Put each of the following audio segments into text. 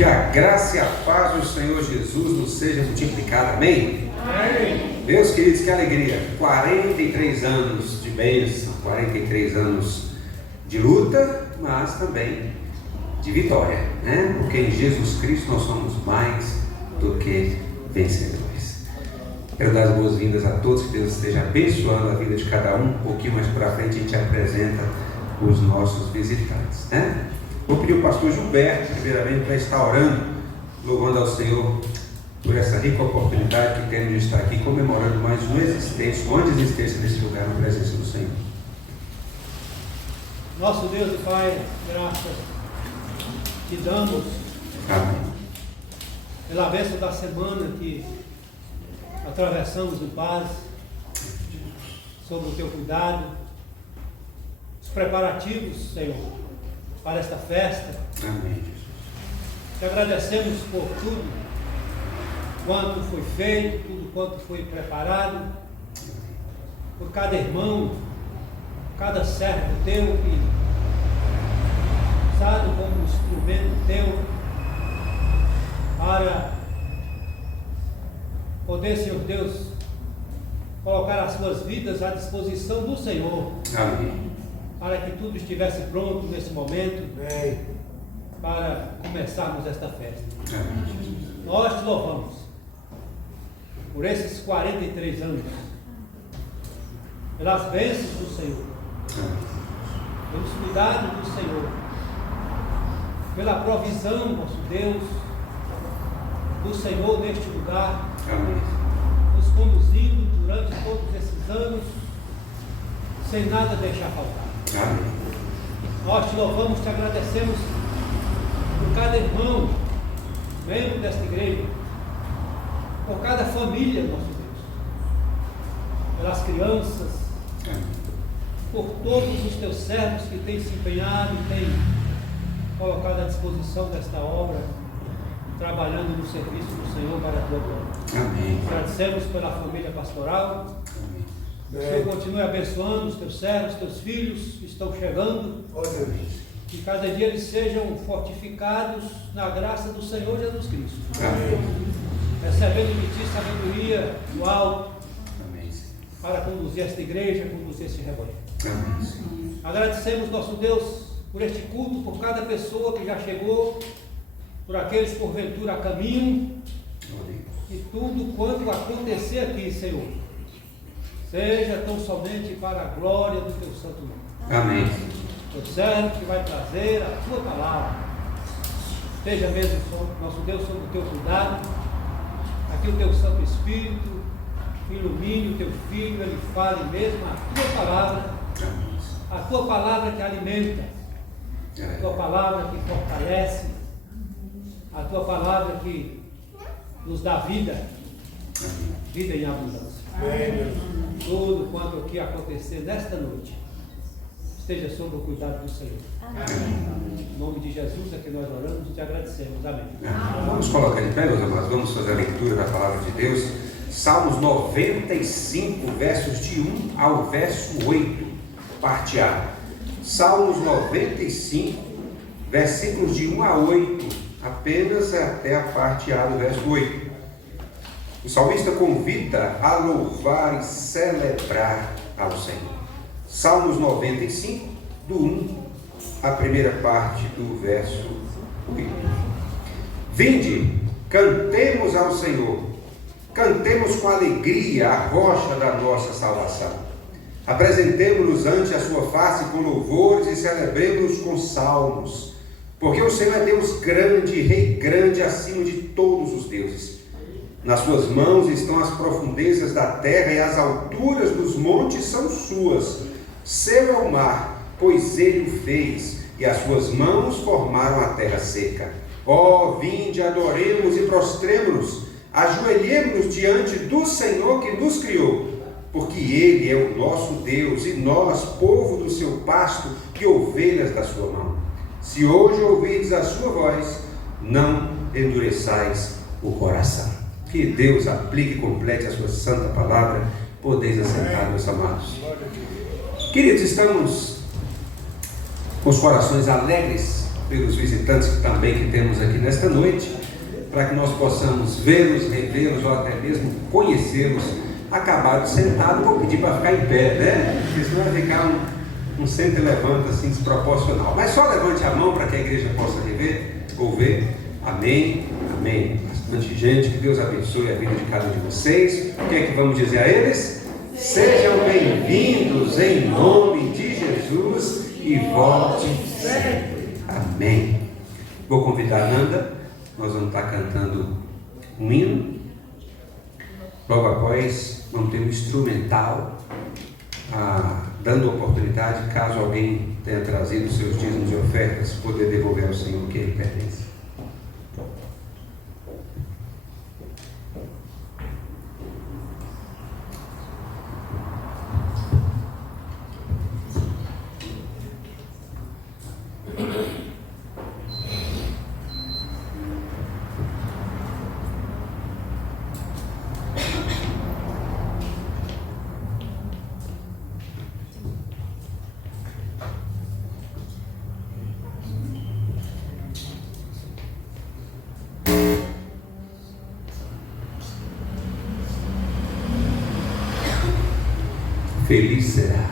Que a graça e a paz do Senhor Jesus nos seja multiplicada, amém? Amém. Meus queridos, que alegria, 43 anos de bênção, 43 anos de luta, mas também de vitória, né? Porque em Jesus Cristo nós somos mais do que vencedores. Quero dar as boas-vindas a todos, que Deus esteja abençoando a vida de cada um. Um pouquinho mais para frente a gente apresenta os nossos visitantes, né? Vou pedir ao pastor Gilberto, primeiramente, para estar orando, louvando ao Senhor por essa rica oportunidade que temos de estar aqui comemorando mais uma existência, uma existência nesse lugar, na presença do Senhor. Nosso Deus e Pai, graças te damos. Amém. Pela bênção da semana que atravessamos em paz, sob o teu cuidado, os preparativos, Senhor, para esta festa. Amém, Jesus. Te agradecemos por tudo quanto foi feito, tudo quanto foi preparado, por cada irmão, cada servo teu que usado como instrumento teu para poder, Senhor Deus, colocar as suas vidas à disposição do Senhor. Amém. Para que tudo estivesse pronto nesse momento, para começarmos esta festa. Amém. Nós te louvamos por esses 43 anos, pelas bênçãos do Senhor, pelos cuidados do Senhor, pela provisão, nosso Deus, do Senhor neste lugar, Amém. nos conduzindo durante todos esses anos, sem nada deixar faltar. Amém. Nós te louvamos, te agradecemos por cada irmão, membro desta igreja, por cada família, nosso Deus, pelas crianças, Amém. por todos os teus servos que têm se empenhado e têm colocado à disposição desta obra, trabalhando no serviço do Senhor para a tua glória. Amém. Agradecemos pela família pastoral. Amém. O Senhor continue abençoando os teus servos, teus filhos que estão chegando. Que cada dia eles sejam fortificados na graça do Senhor Jesus Cristo. Amém. Recebendo de ti sabedoria do alto Amém. para conduzir esta igreja, conduzir este rebanho. Amém. Agradecemos, nosso Deus, por este culto, por cada pessoa que já chegou, por aqueles porventura a caminho, e tudo quanto acontecer aqui, Senhor, seja tão somente para a glória do teu santo nome. Amém. Teu servo que vai trazer a tua palavra, esteja mesmo, nosso Deus, sob o teu cuidado. Aqui o teu Santo Espírito ilumine o teu filho, ele fale mesmo a tua palavra que alimenta, a tua palavra que fortalece, a tua palavra que nos dá vida, vida em abundância. Tudo quanto aqui acontecer nesta noite, esteja sob o cuidado do Senhor. Em nome de Jesus é que nós oramos e te agradecemos. Amém. Vamos colocar de pé, meus amados, vamos fazer a leitura da palavra de Deus. Salmos 95, versos de 1 ao verso 8, parte A. Salmos 95, versículos de 1 a 8, apenas até a parte A do verso 8. O salmista convida a louvar e celebrar ao Senhor. Salmos 95, do 1 à primeira parte do verso 8. Vinde, cantemos ao Senhor, cantemos com alegria a rocha da nossa salvação. Apresentemo-nos ante a sua face com louvores e celebremos-nos com salmos, porque o Senhor é Deus grande, Rei grande acima de todos os deuses. Nas suas mãos estão as profundezas da terra e as alturas dos montes são suas. Seu é o mar, pois ele o fez, e as suas mãos formaram a terra seca. Ó, vinde, adoremos e prostremo-nos, ajoelhemo-nos diante do Senhor que nos criou, porque ele é o nosso Deus e nós, povo do seu pasto e ovelhas da sua mão. Se hoje ouvirdes a sua voz, não endureçais o coração. Que Deus aplique e complete a sua santa palavra. Podeis assentar, meus amados. Queridos, estamos com os corações alegres pelos visitantes que temos aqui nesta noite, para que nós possamos vê-los, revê-los ou até mesmo conhecê-los. Acabado sentado, vou pedir para ficar em pé, né? Porque senão vai ficar um senta e levanta assim desproporcional. Mas só levante a mão para que a igreja possa rever ou ver. Amém, amém. Bastante gente, que Deus abençoe a vida de cada um de vocês. O que é que vamos dizer a eles? Sejam bem-vindos em nome de Jesus e volte sempre. Amém. Vou convidar a Nanda, nós vamos estar cantando um hino. Logo após, vamos ter um instrumental, dando oportunidade, caso alguém tenha trazido seus dízimos e ofertas, poder devolver ao Senhor o que ele pertence. Feliz será.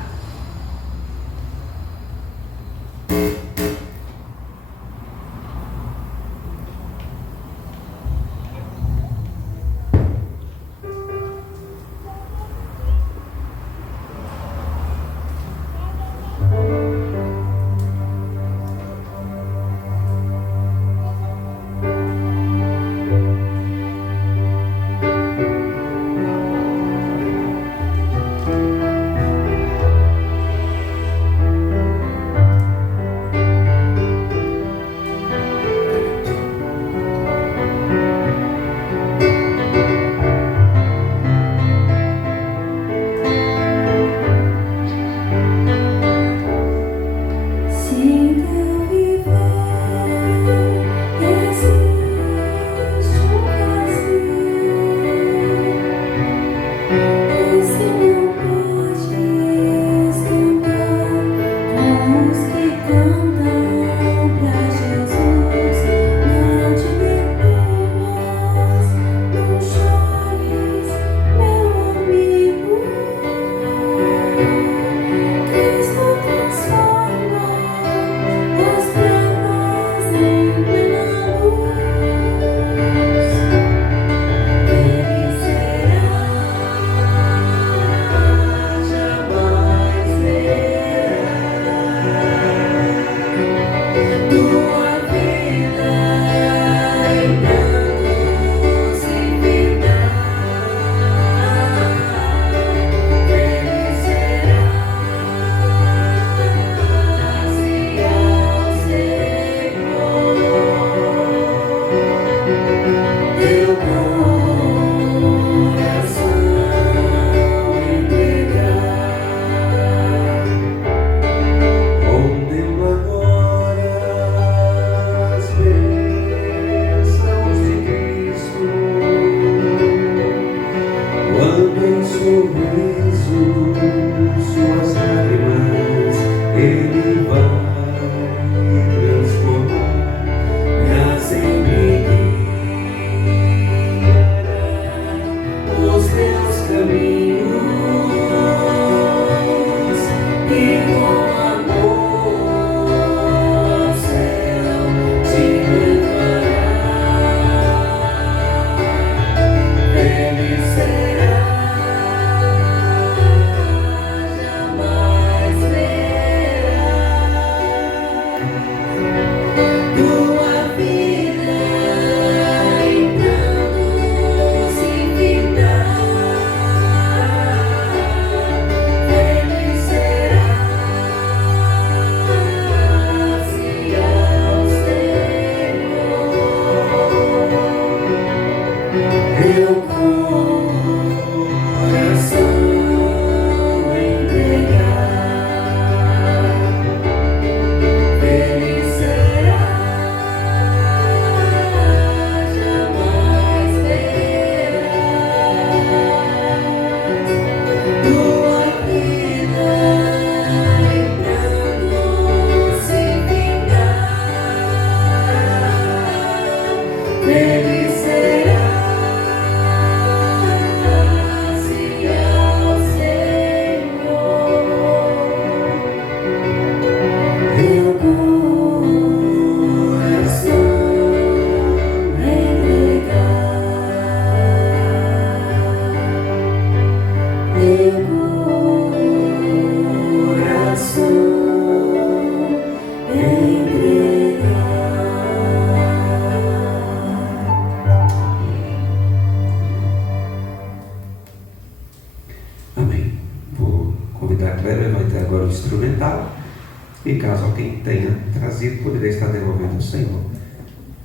E caso alguém tenha trazido, poderia estar devolvendo ao Senhor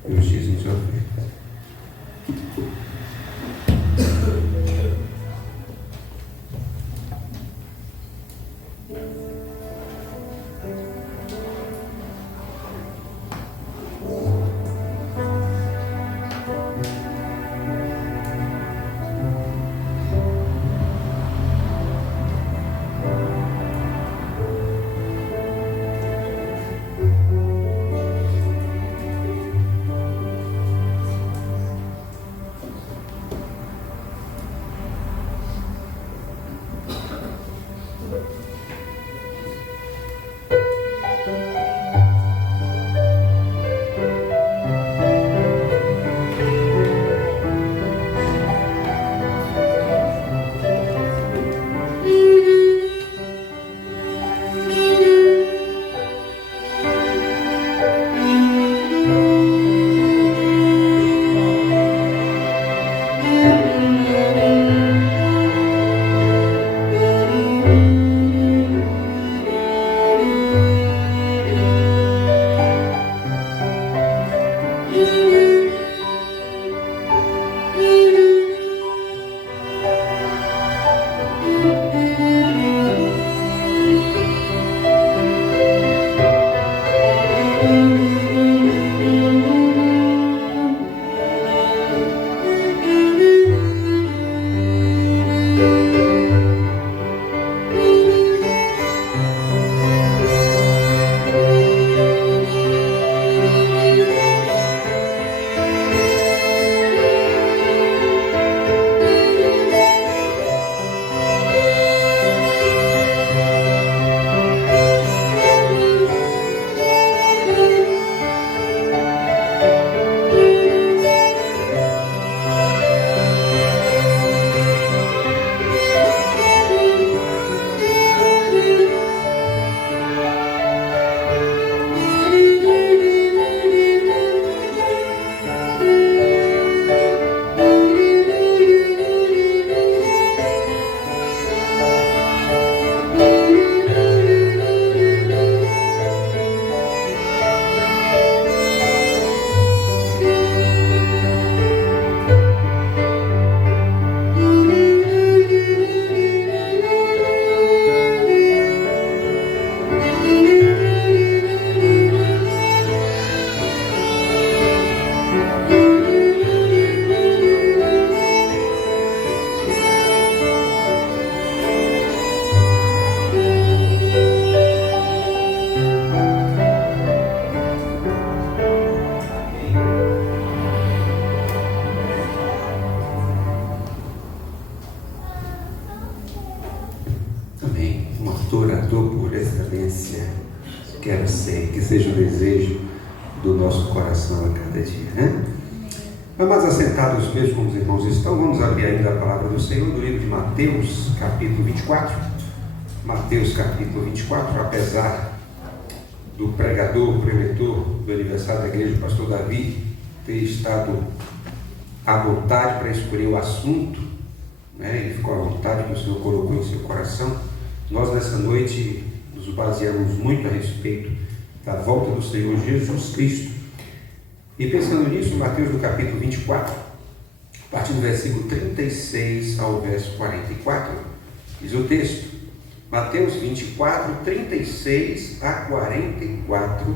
e os dízimos e ofertas. Quero ser, que seja o desejo do nosso coração a cada dia, né? Mas assentados mesmo como os irmãos estão, vamos abrir ainda a palavra do Senhor do livro de Mateus, capítulo 24. Mateus, capítulo 24, apesar do pregador, preletor do aniversário da igreja, o pastor Davi, ter estado à vontade para escolher o assunto, né? Ele ficou à vontade que o Senhor colocou em seu coração. Nós nessa noite nos baseamos muito a respeito da volta do Senhor Jesus Cristo. E pensando nisso, Mateus do capítulo 24, a partir do versículo 36 ao verso 44, diz o texto, Mateus 24, 36 a 44.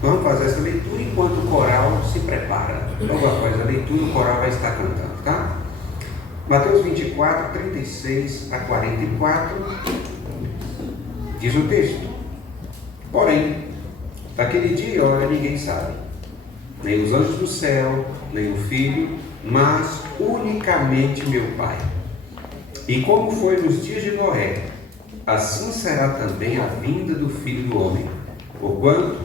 Vamos fazer essa leitura enquanto o coral se prepara. Logo após a leitura, o coral vai estar cantando, tá? Mateus 24, 36 a 44. Diz o texto, porém, daquele dia e hora ninguém sabe, nem os anjos do céu, nem o Filho, mas unicamente meu Pai. E como foi nos dias de Noé, assim será também a vinda do Filho do Homem. Porquanto,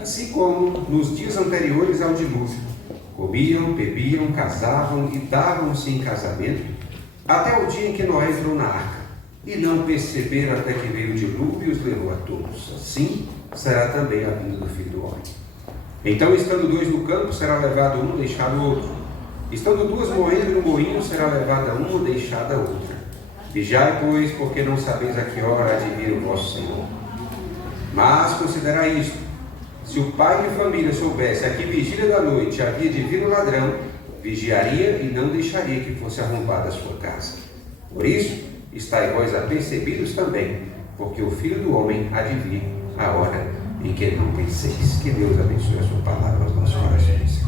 assim como nos dias anteriores ao dilúvio, comiam, bebiam, casavam e davam-se em casamento, até o dia em que Noé entrou na arca. E não perceberam até que veio o dilúvio e os levou a todos. Assim será também a vinda do Filho do Homem. Então, estando dois no campo, será levado um, deixado o outro. Estando duas moendo no moinho, será levada uma, deixada a outra. Vigiai, pois, porque não sabeis a que hora há de vir o vosso Senhor. Mas considerai isto: se o pai de família soubesse a que vigília da noite havia de vir o ladrão, vigiaria e não deixaria que fosse arrombada a sua casa. Por isso, estai vós apercebidos também, porque o Filho do Homem há de vir a hora em que não penseis. Que Deus abençoe a sua palavra aos nossos corações.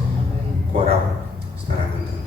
O coral estará cantando.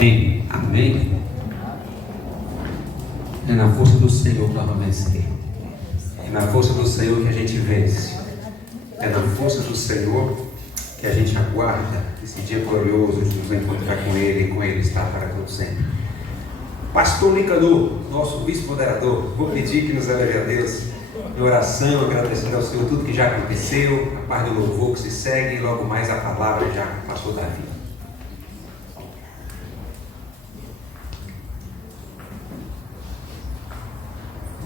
Amém. Amém. É na força do Senhor para vencer. É na força do Senhor que a gente vence. É na força do Senhor que a gente aguarda esse dia glorioso de nos encontrar com Ele e com Ele estar para todo sempre. Pastor Nicanor, nosso vice-moderador, vou pedir que nos leve a Deus em oração, agradecendo ao Senhor tudo que já aconteceu, a paz do louvor que se segue e logo mais a palavra já com o pastor Davi.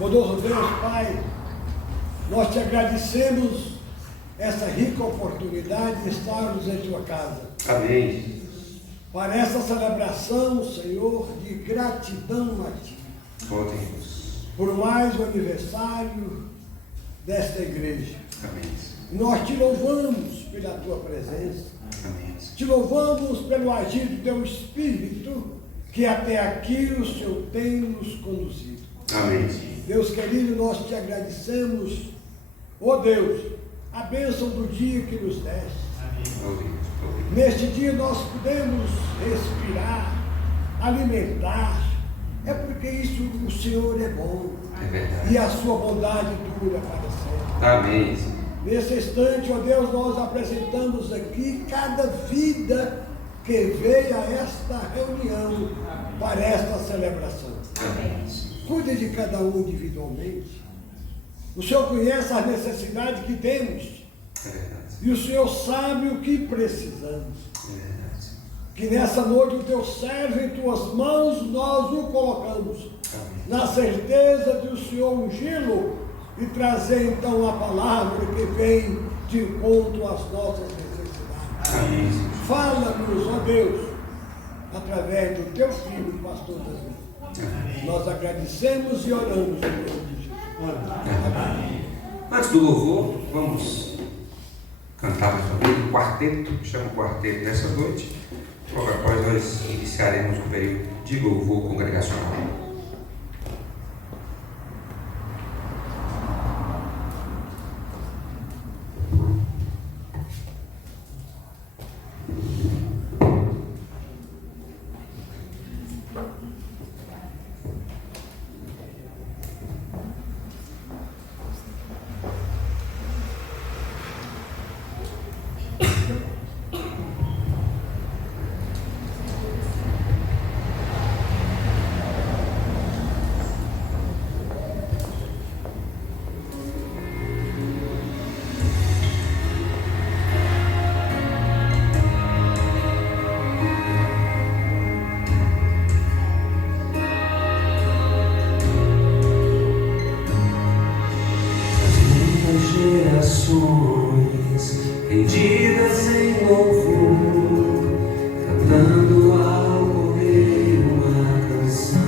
Bondoso Deus, Pai, nós te agradecemos essa rica oportunidade de estarmos em tua casa. Amém. Para essa celebração, Senhor, de gratidão a Ti. Oh Deus. Por mais um aniversário desta igreja. Amém. Nós te louvamos pela Tua presença. Te louvamos pelo agir do teu Espírito, que até aqui o Senhor tem nos conduzido. Amém. Deus querido, nós te agradecemos, ó Deus, a bênção do dia que nos deste. Neste dia nós podemos respirar, alimentar. É porque isso o Senhor é bom. É verdade. E a sua bondade dura para sempre. Amém. Nesse instante, ó Deus, nós apresentamos aqui cada vida que veio a esta reunião, para esta celebração. Amém. Cuide de cada um individualmente. O Senhor conhece as necessidades que temos. É verdade. E o Senhor sabe o que precisamos. É verdade. Que nessa noite o teu servo em tuas mãos nós o colocamos. Amém. Na certeza de o Senhor ungí-lo e trazer então a palavra que vem de encontro às nossas necessidades. Amém. Fala-nos, ó Deus, através do teu filho, pastor Davi. Nós agradecemos e oramos em nome de Jesus. Amém. Antes do louvor, vamos cantar mais uma vez um quarteto, chama o quarteto nessa noite. Logo após nós iniciaremos um período de louvor congregacional. Rendidas em louvor, cantando ao Cordeiro uma canção.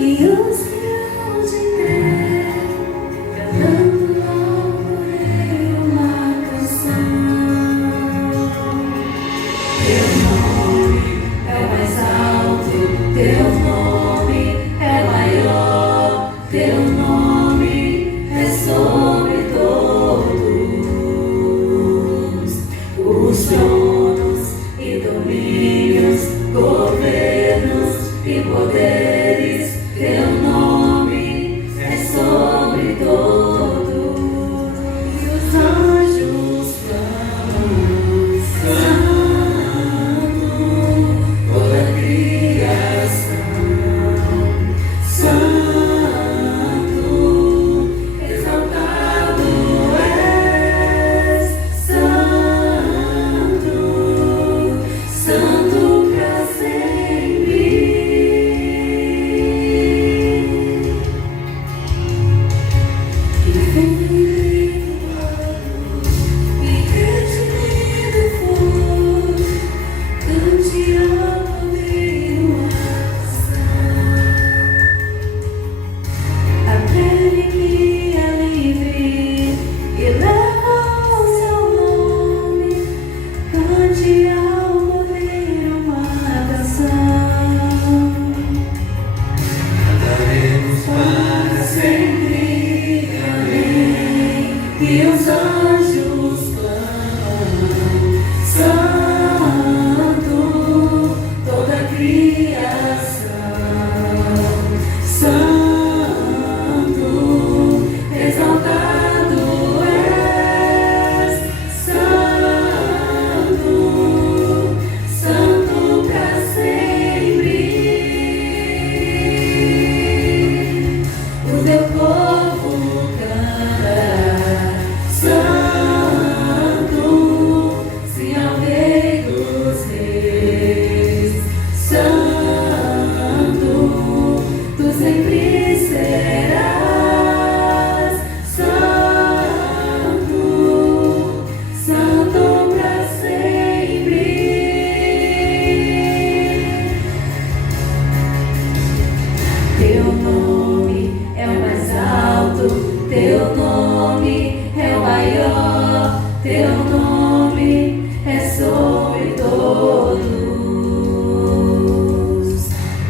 E os que hão de crer, cantando ao Cordeiro uma canção. Teu nome é o mais alto, teu nome é maior, teu nome é sobre todos os tronos e domínios, governos e poderes. Teu nome é sobre todos. E os anjos clamam, santo, toda a criação. Santo, exaltado és, Santo, teu nome é sobre todos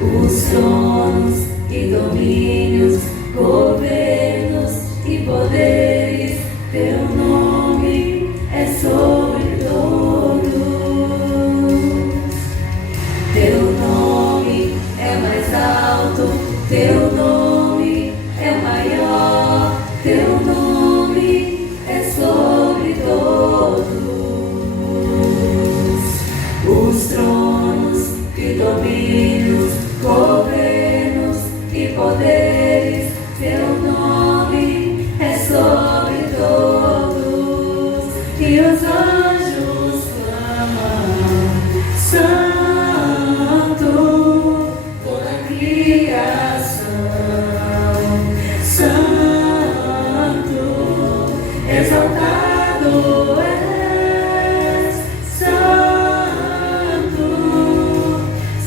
os tronos e domínios, governos e poderes, teu nome é sobre todos. Teu nome é mais alto, teu nome é maior, teu nome é sobre todos os tronos e domínios, governos e poderes, teu nome é sobre todos. E os anjos clamam, Santo, toda a criação, Santo, exaltado és, Santo,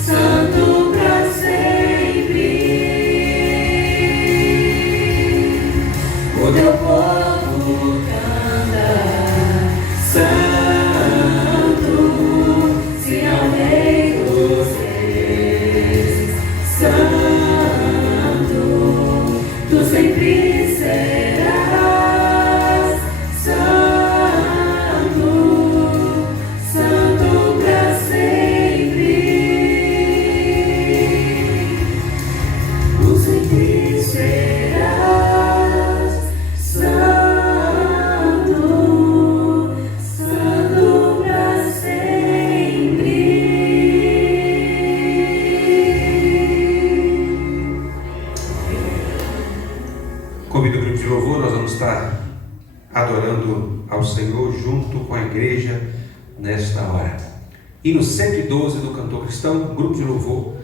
Santo para sempre. O teu povo canta, Santo, se ao Rei dos Reis, Santo, tu sempre serás, Santo, Santo para sempre. Tu sempre serás, Santo, Santo para sempre. Convido o grupo de louvor, nós vamos estar adorando ao Senhor junto com a igreja nesta hora. Hino 112 do Cantor Cristão, grupo de louvor,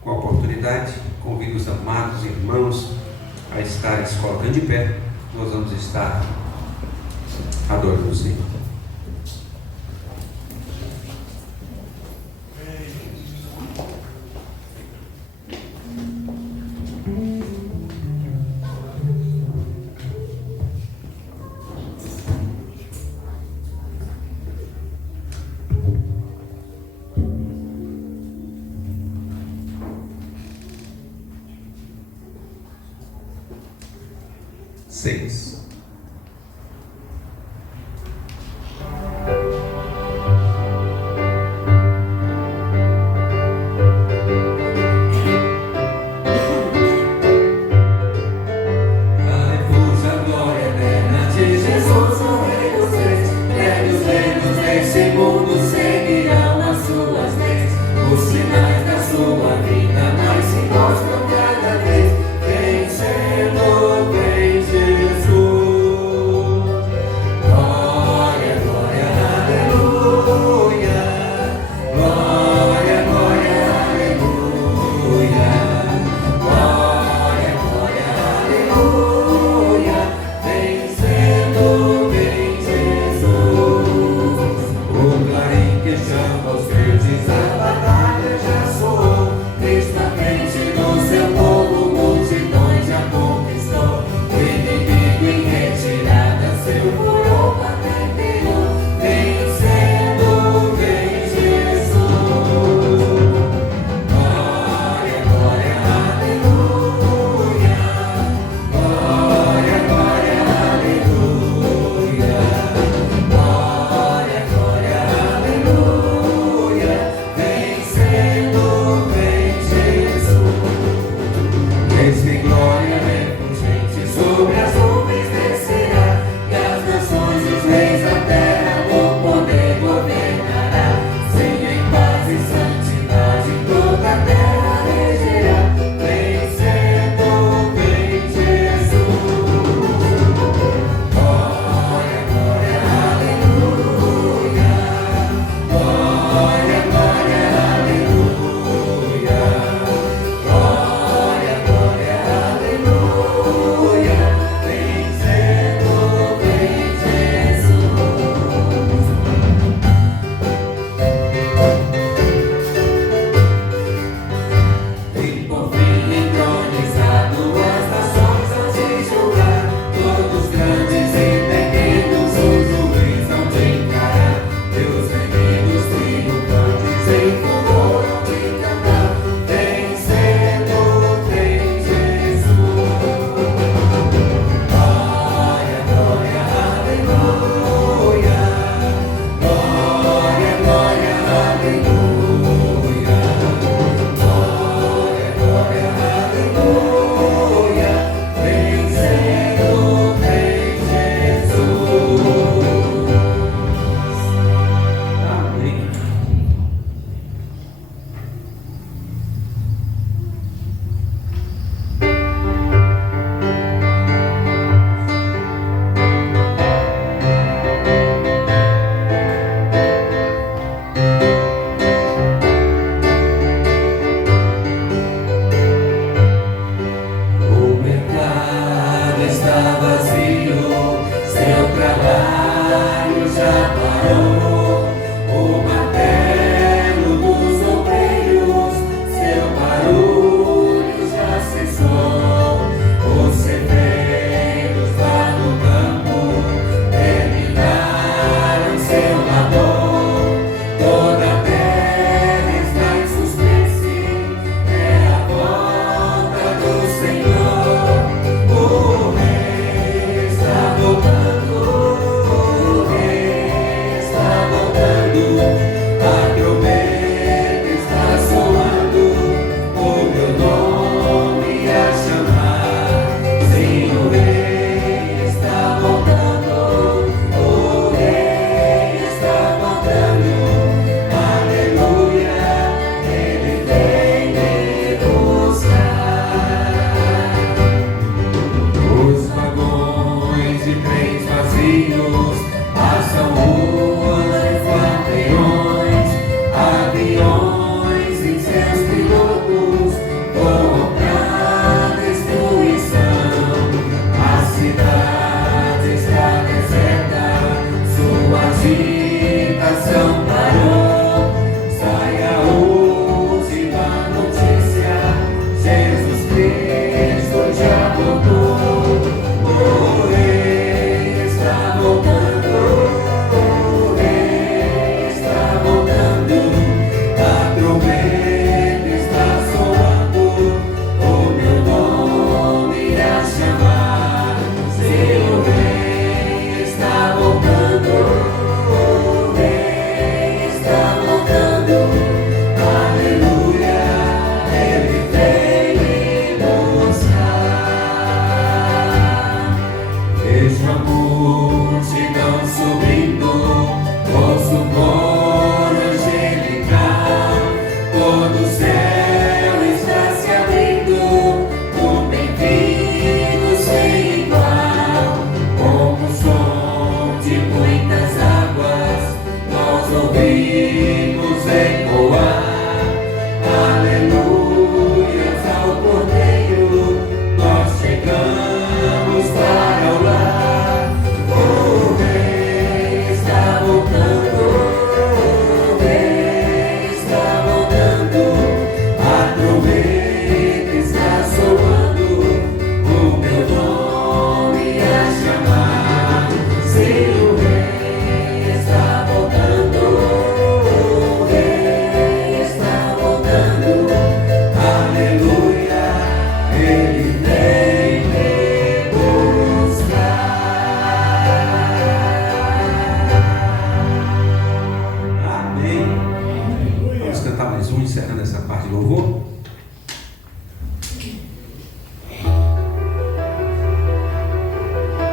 com a oportunidade, convido os amados irmãos a estarem se colocando de pé, nós vamos estar adorando o Senhor. Seis. Dai-vos a glória eterna de Jesus, o Rei dos Reis. Os reinos desse mundo seguirão nas suas leis. Os sinais da sua vinda mais se mostram cada vez. Vencendo, vem Jesus.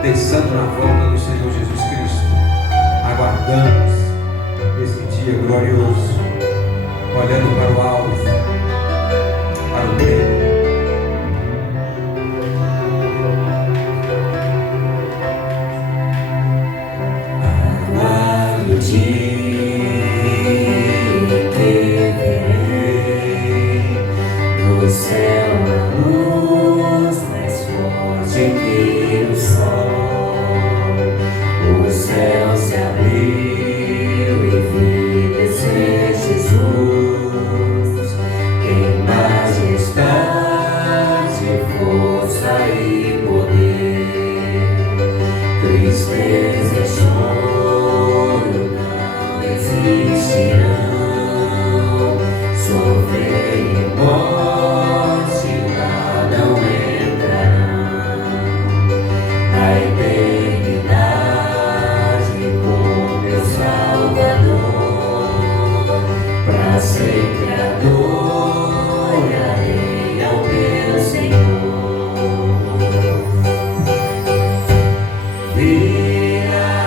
pensando na volta do Senhor Jesus Cristo, aguardamos esse dia glorioso, olhando para o alvo, para o prêmio. Aguardo o dia que verei no céu a luz mais forte que o sol. O céu se abriu e vi descer Jesus em majestade, força e poder. Tristeza e choro não existirão, sofrer e morte lá não entrarão. Na eternidade com meu Salvador, pra sempre adorarei ao meu Senhor. Virá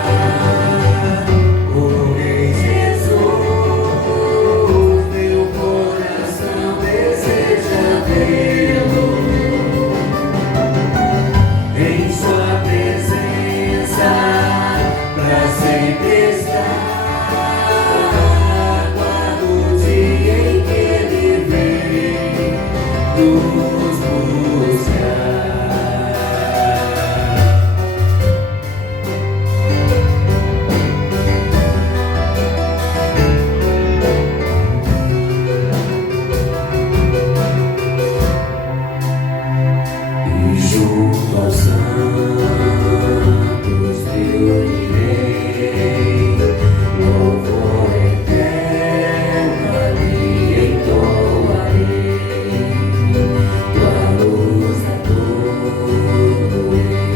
o Rei Jesus, meu coração deseja vê-lo. Em sua presença, pra sempre estar. Aguardo o dia em que ele vem nos buscar. E junto aos santos me unirei, louvor eterno ali entoarei. Tua luz a tudo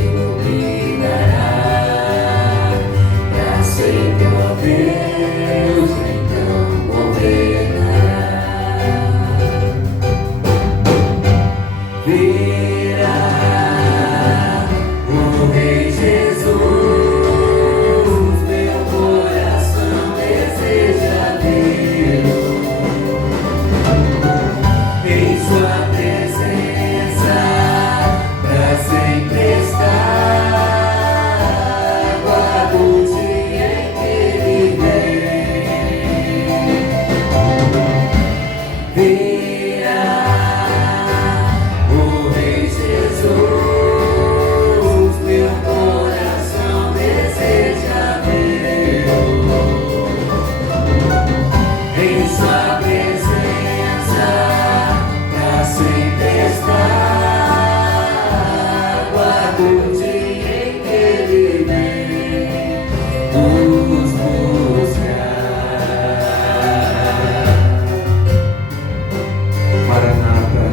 iluminará, pra sempre, ó Deus, então governará. Virá o Rei Jesus, meu coração deseja vê-lo. Em sua presença, pra sempre estar. Aguardo o dia em que ele vem. Virá o Rei Jesus, meu coração deseja vê-lo. Em sua presença, pra sempre estar. Aguardo o dia em que ele vem nos buscar. Maranata,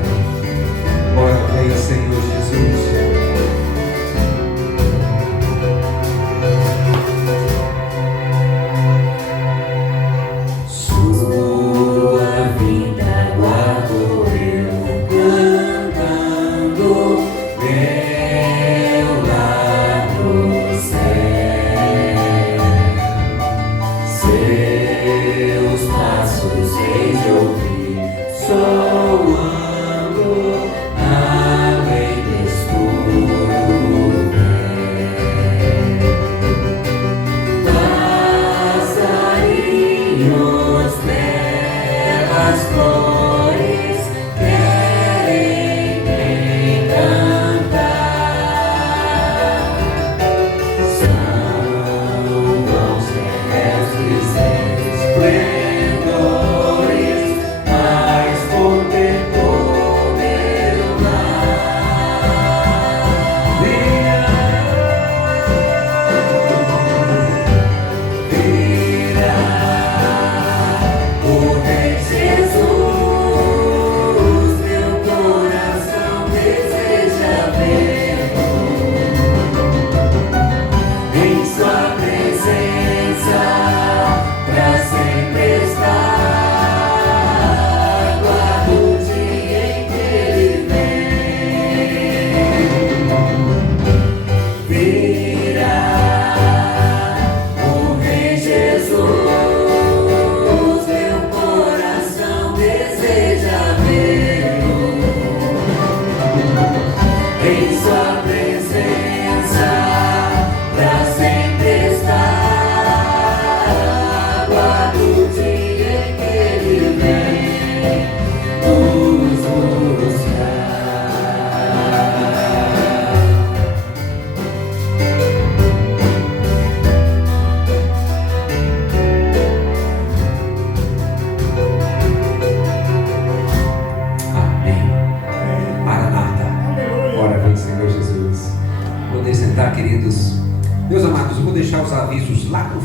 ora vem, Senhor Jesus. Sua vida guardo eu, cantando meu lar no céu. Seus passos hei de ouvir, soando além do escuro véu. Passarinhos, belas flores, querem me cantar. São dons terrestres, esplendores, mais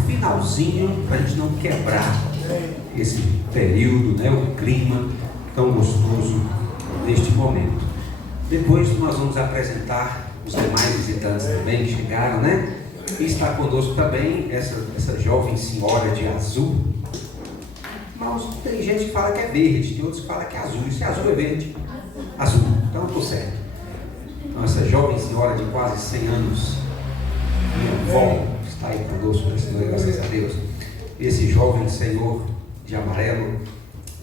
finalzinho, para a gente não quebrar esse período, né, o clima tão gostoso neste momento. Depois nós vamos apresentar os demais visitantes também que chegaram, né? E está conosco também essa jovem senhora de azul. Mas tem gente que fala que é verde, tem outros que falam que é azul. Se é azul, é verde. Azul, então eu estou certo. Então essa jovem senhora de quase 100 anos, minha avó, está aí conosco nessa noite, graças a Deus. Esse jovem senhor de amarelo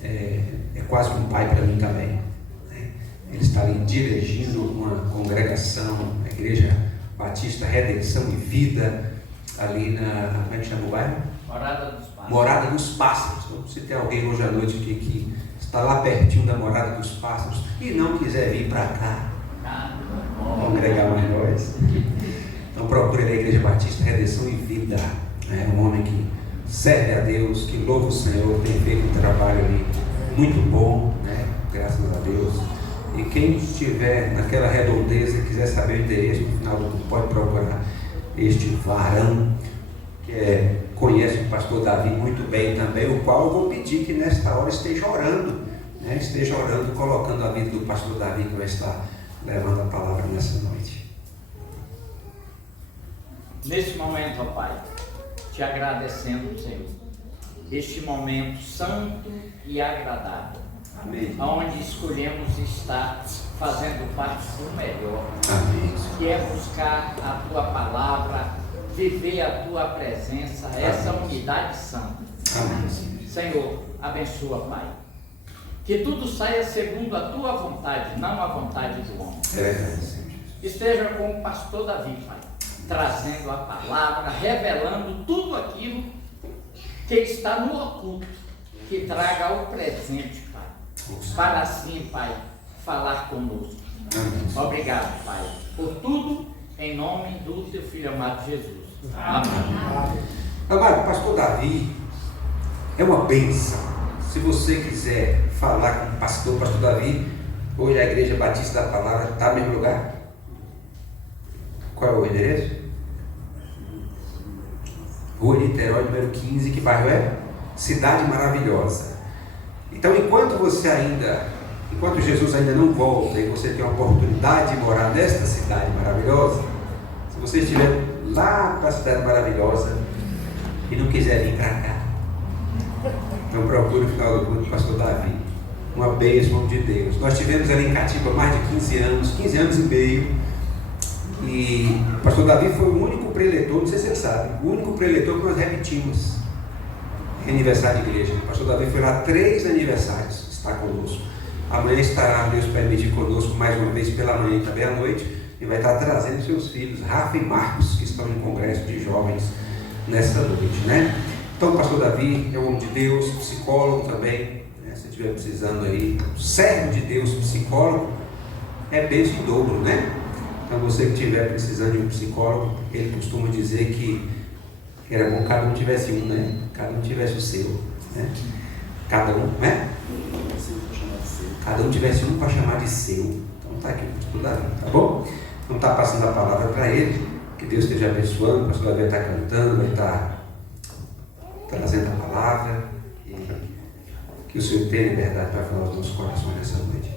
é quase um pai para mim também. Né? Ele está ali dirigindo uma congregação, a Igreja Batista Redenção e Vida, ali na, como é que chama o bairro? Morada dos Pássaros. Então, se tem alguém hoje à noite que está lá pertinho da Morada dos Pássaros e não quiser vir para cá, congregar mais nós, então procure a Igreja Batista Redenção e Vida. É um homem que serve a Deus, que louva o Senhor, tem feito um trabalho ali muito bom, né? Graças a Deus. E quem estiver naquela redondeza e quiser saber o endereço, no final do culto, pode procurar este varão que conhece o pastor Davi muito bem também, o qual eu vou pedir que nesta hora esteja orando, né? Esteja orando, colocando a vida do pastor Davi, que vai estar levando a palavra nessa noite. Neste momento, ó Pai, te agradecendo, Senhor, este momento santo e agradável, amém, onde escolhemos estar fazendo parte do melhor, amém, que é buscar a Tua palavra, viver a Tua presença, essa unidade santa. Amém. Senhor, abençoa, Pai, que tudo saia segundo a Tua vontade, não a vontade do homem. Esteja com o pastor Davi, Pai, trazendo a palavra, revelando tudo aquilo que está no oculto, que traga ao presente, Pai, para assim, Pai, falar conosco. Obrigado, Pai, por tudo, em nome do Teu Filho amado Jesus. Amém. Amado, pastor Davi é uma bênção. Se você quiser falar com o pastor Davi, hoje a Igreja Batista da Palavra está no mesmo lugar? Qual é o endereço? Rua Niterói, número 15, que bairro é? Cidade Maravilhosa. Então, enquanto Jesus ainda não volta e você tem a oportunidade de morar nesta cidade maravilhosa, se você estiver lá para a cidade maravilhosa e não quiser vir para cá, então procure o final do culto do pastor Davi. Uma bênção de Deus. Nós tivemos ali em Catiba mais de 15 anos e meio. E o pastor Davi foi o único preletor, não sei se ele sabe, o único preletor que nós repetimos em aniversário de igreja. O pastor Davi foi lá 3 aniversários, está conosco. Amanhã estará, Deus permitir, conosco mais uma vez pela manhã e também à noite, e vai estar trazendo seus filhos, Rafa e Marcos, que estão em congresso de jovens nessa noite, né? Então o pastor Davi é um homem de Deus, psicólogo também, né? Se estiver precisando aí, servo de Deus, psicólogo, é bênção em dobro, né? Então você que estiver precisando de um psicólogo, ele costuma dizer que era bom cada um tivesse um, né? Cada um tivesse o seu, né? Cada um, né? Cada um tivesse um para chamar de seu. Então tá aqui o pastor Davi, tá bom? Então tá passando a palavra para ele, que Deus esteja abençoando, o pastor Davi vai estar cantando, vai estar trazendo a palavra, e que o Senhor tenha liberdade para falar aos nossos corações nessa noite.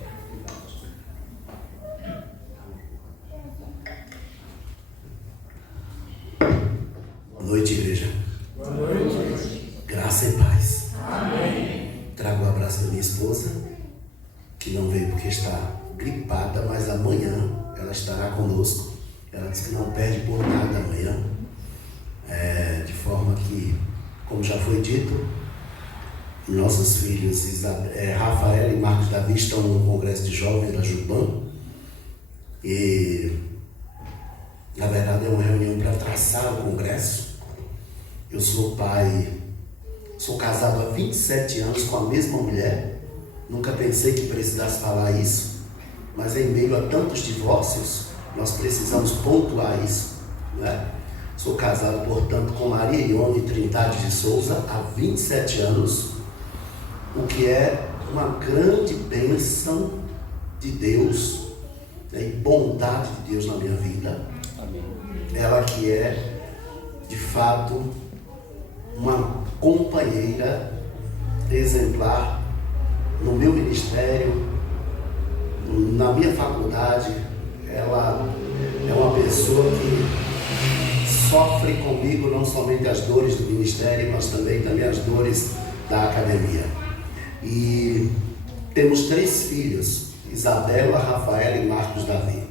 Boa noite, igreja. Boa noite. Graça e paz. Amém. Trago um abraço da minha esposa, que não veio porque está gripada, mas amanhã ela estará conosco. Ela disse que não perde por nada amanhã. De forma que, como já foi dito, nossos filhos Rafael e Marcos Davi estão no congresso de jovens da Juban. E, na verdade, é uma reunião para traçar o congresso. Eu sou pai, sou casado há 27 anos com a mesma mulher. Nunca pensei que precisasse falar isso, mas em meio a tantos divórcios, nós precisamos pontuar isso, né? Sou casado, portanto, com Maria Ione Trindade de Souza há 27 anos, o que é uma grande bênção de Deus, né, e bondade de Deus na minha vida. Amém. Ela que é, de fato, companheira exemplar no meu ministério, na minha faculdade. Ela é uma pessoa que sofre comigo não somente as dores do ministério, mas também as dores da academia. E temos 3 filhos, Isabela, Rafaela e Marcos Davi.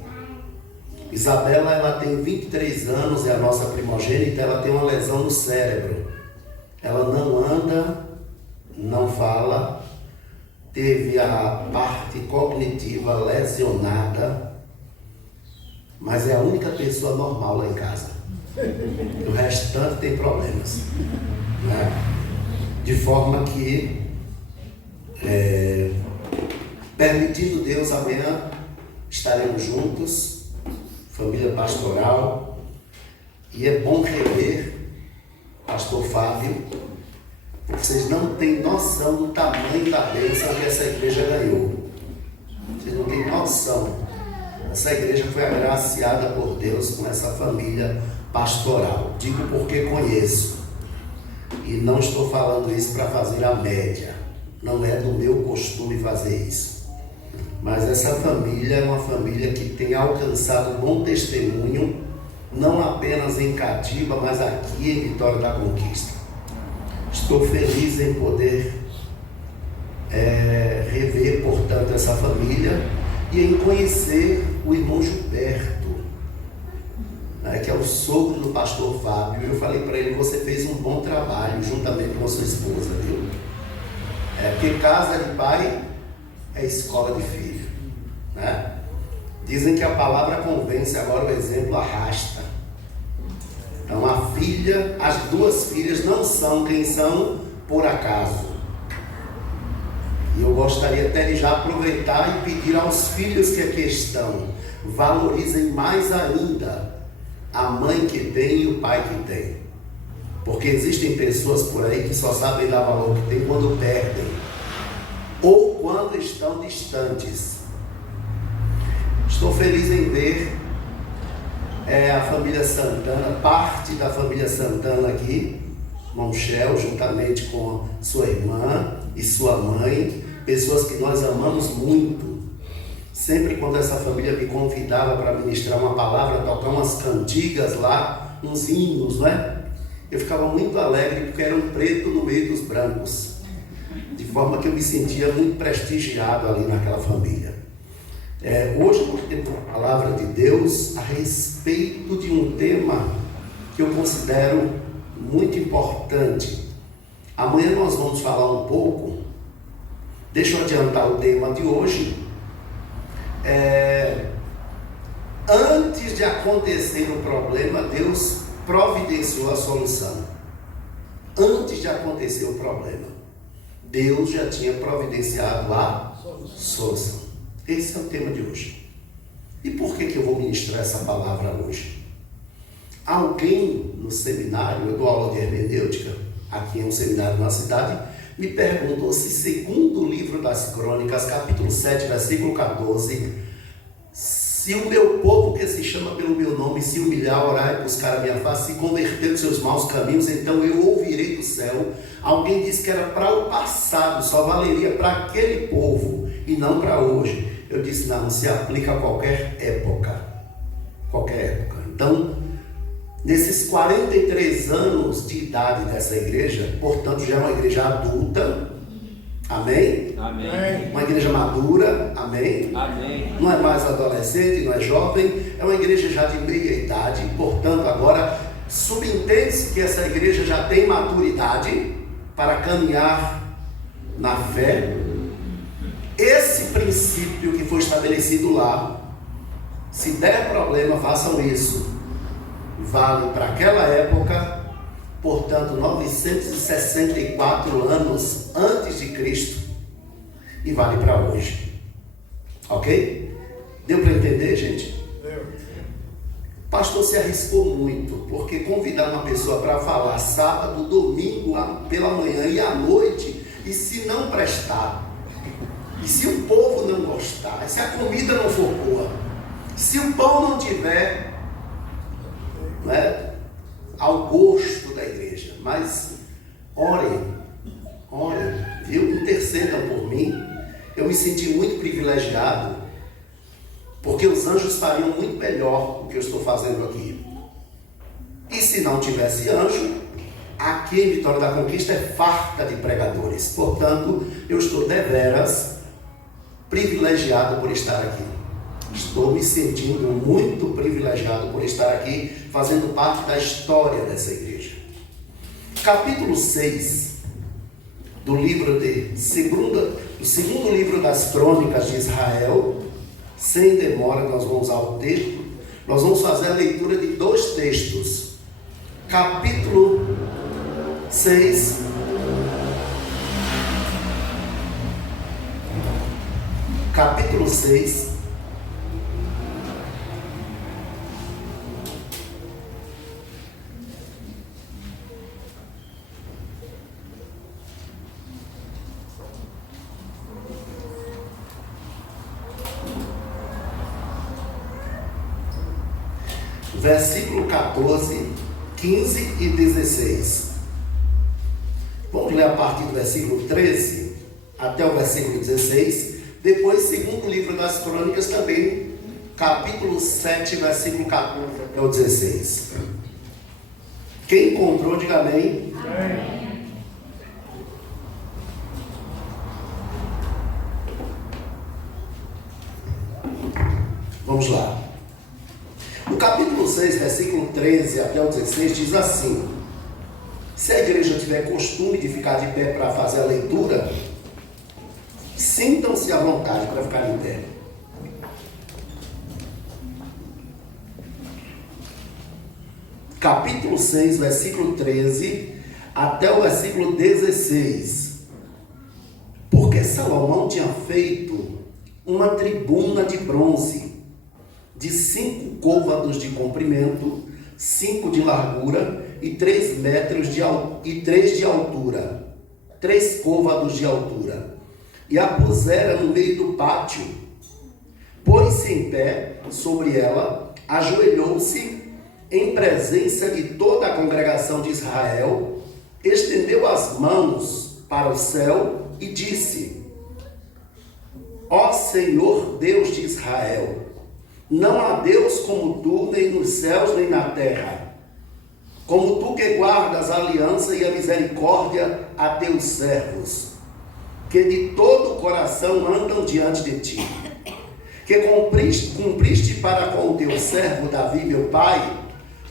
Isabela, ela tem 23 anos, é a nossa primogênita. Ela tem uma lesão no cérebro. Ela não anda, não fala, teve a parte cognitiva lesionada, mas é a única pessoa normal lá em casa. O restante tem problemas, né? De forma que, permitindo Deus, amanhã estaremos juntos, família pastoral, e é bom rever pastor Fábio. Vocês não têm noção do tamanho da bênção que essa igreja ganhou. Vocês não têm noção. Essa igreja foi agraciada por Deus com essa família pastoral. Digo porque conheço. E não estou falando isso para fazer a média. Não é do meu costume fazer isso. Mas essa família é uma família que tem alcançado bom testemunho, não apenas em Catiba, mas aqui em Vitória da Conquista. Estou feliz em poder rever, portanto, essa família e em conhecer o irmão Gilberto, que é o sogro do pastor Fábio. Eu falei para ele: você fez um bom trabalho juntamente com a sua esposa, viu? Porque casa de pai é escola de filho, né? Dizem que a palavra convence, agora o exemplo arrasta. Então as 2 filhas não são quem são por acaso. E eu gostaria até de já aproveitar e pedir aos filhos que aqui estão: valorizem mais ainda a mãe que tem e o pai que tem. Porque existem pessoas por aí que só sabem dar valor que tem quando perdem, ou quando estão distantes. Estou feliz em ver a família Santana, parte da família Santana aqui, irmão Shell, juntamente com sua irmã e sua mãe, pessoas que nós amamos muito. Sempre quando essa família me convidava para ministrar uma palavra, tocar umas cantigas lá, uns hinos, né? Eu ficava muito alegre porque era um preto no meio dos brancos, de forma que eu me sentia muito prestigiado ali naquela família. Hoje nós temos uma palavra de Deus a respeito de um tema que eu considero muito importante. Amanhã nós vamos falar um pouco. Deixa eu adiantar o tema de hoje. Antes de acontecer o problema, Deus providenciou a solução. Antes de acontecer o problema, Deus já tinha providenciado a solução. Esse é o tema de hoje. E por que eu vou ministrar essa palavra hoje? Alguém no seminário, eu dou aula de hermenêutica, aqui em um seminário na cidade, me perguntou se, segundo o livro das Crônicas, capítulo 7, versículo 14, se o meu povo que se chama pelo meu nome se humilhar, orar e buscar a minha face, se converter dos seus maus caminhos, então eu ouvirei do céu. Alguém disse que era para o passado, só valeria para aquele povo e não para hoje. Eu disse: não se aplica a qualquer época. Qualquer época. Então, nesses 43 anos de idade dessa igreja, portanto já é uma igreja adulta, amém? Amém. Uma igreja madura, amém? Amém. Não é mais adolescente, não é jovem, é uma igreja já de meia idade, portanto agora subentende-se que essa igreja já tem maturidade para caminhar na fé. Esse princípio que foi estabelecido lá, se der problema, façam isso, vale para aquela época, portanto 964 anos antes de Cristo, e vale para hoje. Ok? Deu para entender, gente? Deu. O pastor se arriscou muito, porque convidar uma pessoa para falar sábado, domingo, pela manhã e à noite, e se não prestar, e se o povo não gostar, se a comida não for boa, se o pão não tiver, ao gosto da igreja. Mas Orem, viu? Intercedam por mim. Eu me senti muito privilegiado, porque os anjos fariam muito melhor o que eu estou fazendo aqui. E se não tivesse anjo, aqui em Vitória da Conquista é farta de pregadores. Portanto, eu estou deveras privilegiado por estar aqui. Estou me sentindo muito privilegiado por estar aqui, fazendo parte da história dessa igreja. Capítulo 6 do segundo livro das Crônicas de Israel. Sem demora, nós vamos ao texto. Nós vamos fazer a leitura de 2 textos. Capítulo 6. Capítulo 6. Versículo 14, 15 e 16. Vamos ler a partir do versículo 13 até o versículo 16. Depois, segundo livro das Crônicas, também, capítulo 7, versículo 14 até o 16. Quem encontrou, diga amém. Amém. Vamos lá. No capítulo 6, versículo 13 até o 16, diz assim: se a igreja tiver costume de ficar de pé para fazer a leitura, sintam-se à vontade para ficar em pé. Capítulo 6, versículo 13 até o versículo 16. Porque Salomão tinha feito uma tribuna de bronze, de 5 côvados de comprimento, 5 de largura e 3 metros e 3 de altura. 3 côvados de altura. E a pusera no meio do pátio. Pôs-se em pé sobre ela, ajoelhou-se em presença de toda a congregação de Israel, estendeu as mãos para o céu e disse: ó Senhor Deus de Israel, não há Deus como tu, nem nos céus, nem na terra. Como tu que guardas a aliança e a misericórdia a teus servos, que de todo o coração andam diante de ti. Que cumpriste para com o teu servo Davi, meu pai,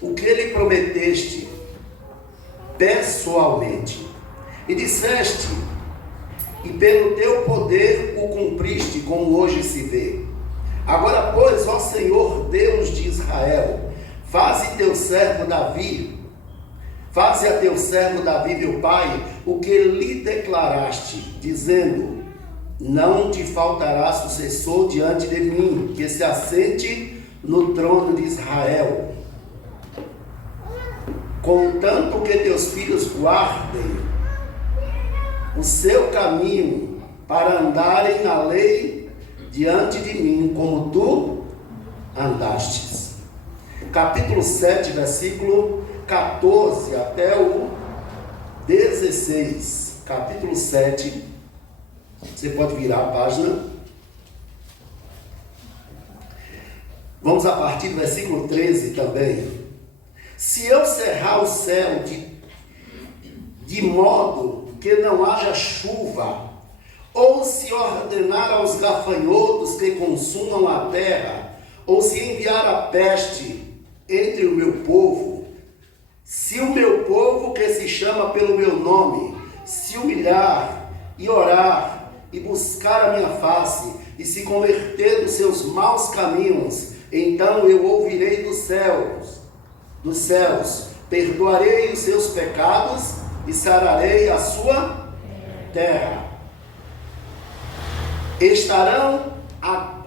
o que lhe prometeste pessoalmente. E disseste, e pelo teu poder o cumpriste, como hoje se vê. Agora, pois, ó Senhor Deus de Israel, faze a teu servo Davi, meu pai, o que lhe declaraste, dizendo: não te faltará sucessor diante de mim, que se assente no trono de Israel. Contanto que teus filhos guardem o seu caminho para andarem na lei diante de mim, como tu andastes. Capítulo 7, versículo 14 até o 16. Capítulo 7. Você pode virar a página. Vamos a partir do versículo 13 também. Se eu cerrar o céu de modo que não haja chuva, ou se ordenar aos gafanhotos que consumam a terra, ou se enviar a peste entre o meu povo, se o meu povo que se chama pelo meu nome se humilhar e orar e buscar a minha face e se converter dos seus maus caminhos, então eu ouvirei dos céus, perdoarei os seus pecados e sararei a sua terra.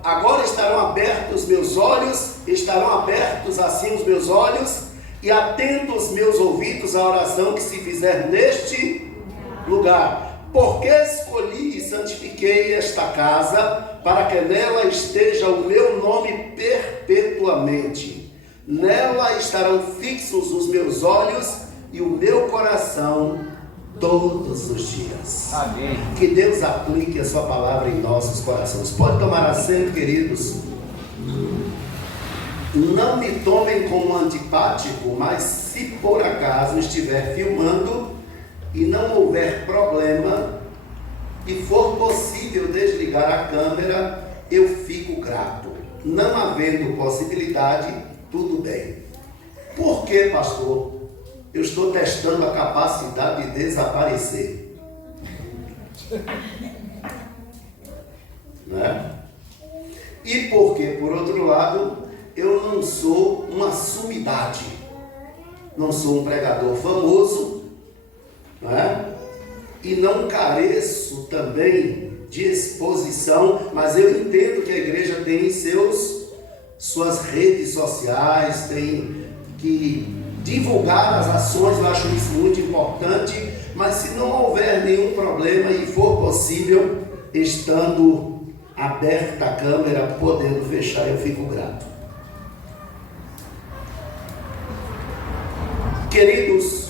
Agora estarão abertos meus olhos, estarão abertos assim os meus olhos, e atentos meus ouvidos à oração que se fizer neste lugar. Porque escolhi e santifiquei esta casa, para que nela esteja o meu nome perpetuamente. Nela estarão fixos os meus olhos e o meu coração todos os dias. Amém. Que Deus aplique a sua palavra em nossos corações. Pode tomar assento, queridos. Não me tomem como antipático, mas se por acaso estiver filmando e não houver problema e for possível desligar a câmera, eu fico grato. Não havendo possibilidade, tudo bem. Por que, pastor? Eu estou testando a capacidade de desaparecer. Né? E porque, por outro lado, eu não sou uma sumidade. Não sou um pregador famoso, né? E não careço também de exposição, mas eu entendo que a igreja tem suas redes sociais, tem que divulgar as ações, eu acho isso muito importante, mas se não houver nenhum problema e for possível, estando aberta a câmera, podendo fechar, eu fico grato. Queridos,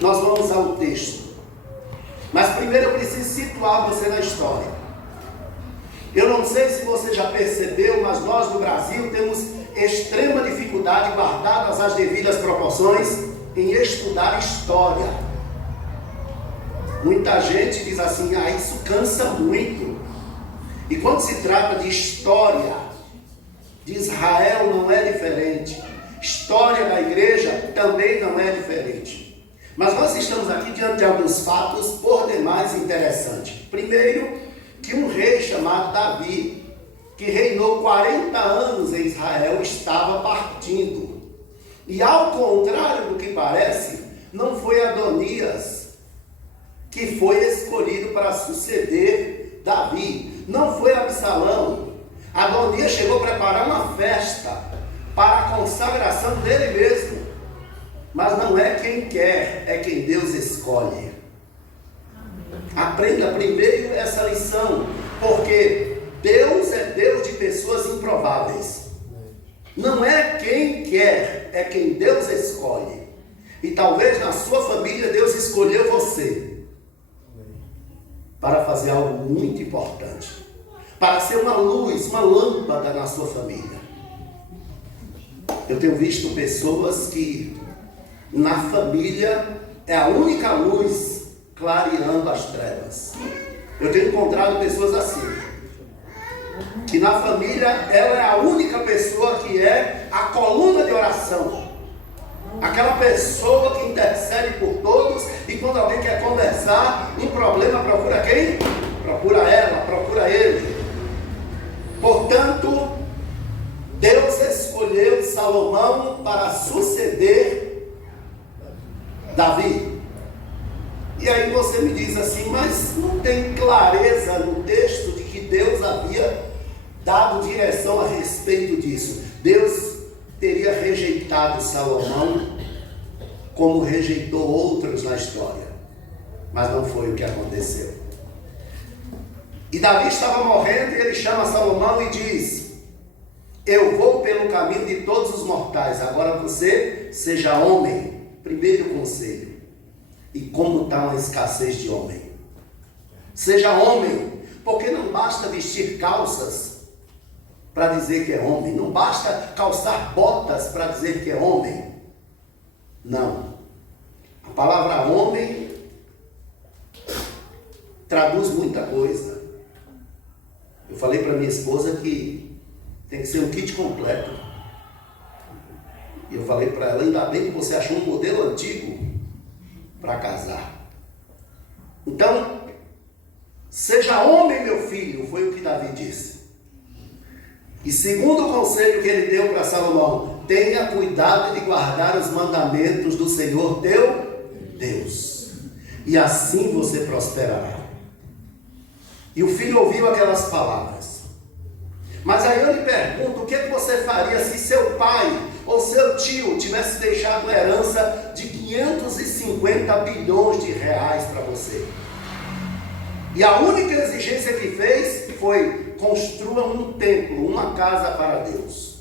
nós vamos ao texto, mas primeiro eu preciso situar você na história. Eu não sei se você já percebeu, mas nós no Brasil temos extrema dificuldade, guardadas as devidas proporções, em estudar história. Muita gente diz assim, isso cansa muito. E quando se trata de história de Israel, não é diferente. História da igreja também não é diferente. Mas nós estamos aqui diante de alguns fatos por demais interessantes. Primeiro, que um rei chamado Davi, que reinou 40 anos em Israel, estava partindo. E ao contrário do que parece, não foi Adonias que foi escolhido para suceder Davi. Não foi Absalão. Adonias chegou a preparar uma festa para a consagração dele mesmo. Mas não é quem quer, é quem Deus escolhe. Aprenda primeiro essa lição, porque Deus é Deus de pessoas improváveis. Não é quem quer, é quem Deus escolhe. E talvez na sua família Deus escolheu você para fazer algo muito importante, para ser uma luz, uma lâmpada na sua família. Eu tenho visto pessoas que na família é a única luz clareando as trevas. Eu tenho encontrado pessoas assim, que na família ela é a única pessoa que é a coluna de oração, aquela pessoa que intercede por todos, e quando alguém quer conversar, um problema, procura quem? Procura ela, procura ele. Portanto, Deus escolheu Salomão para suceder Davi. E aí você me diz assim, mas não tem clareza no texto de que Deus havia dado direção a respeito disso. Deus teria rejeitado Salomão como rejeitou outros na história, mas não foi o que aconteceu. E Davi estava morrendo e ele chama Salomão e diz: eu vou pelo caminho de todos os mortais, agora você seja homem. Primeiro conselho. E como está uma escassez de homem? Seja homem, porque não basta vestir calças para dizer que é homem, não basta calçar botas para dizer que é homem. Não. A palavra homem traduz muita coisa. Eu falei para minha esposa que tem que ser um kit completo. E eu falei para ela, ainda bem que você achou um modelo antigo para casar. Então, seja homem, meu filho, foi o que Davi disse. E segundo o conselho que ele deu para Salomão, tenha cuidado de guardar os mandamentos do Senhor teu Deus, e assim você prosperará. E o filho ouviu aquelas palavras. Mas aí eu lhe pergunto, o que você faria se seu pai ou seu tio tivesse deixado uma herança de 550 bilhões de reais para você? E a única exigência que fez foi: construa um templo, uma casa para Deus,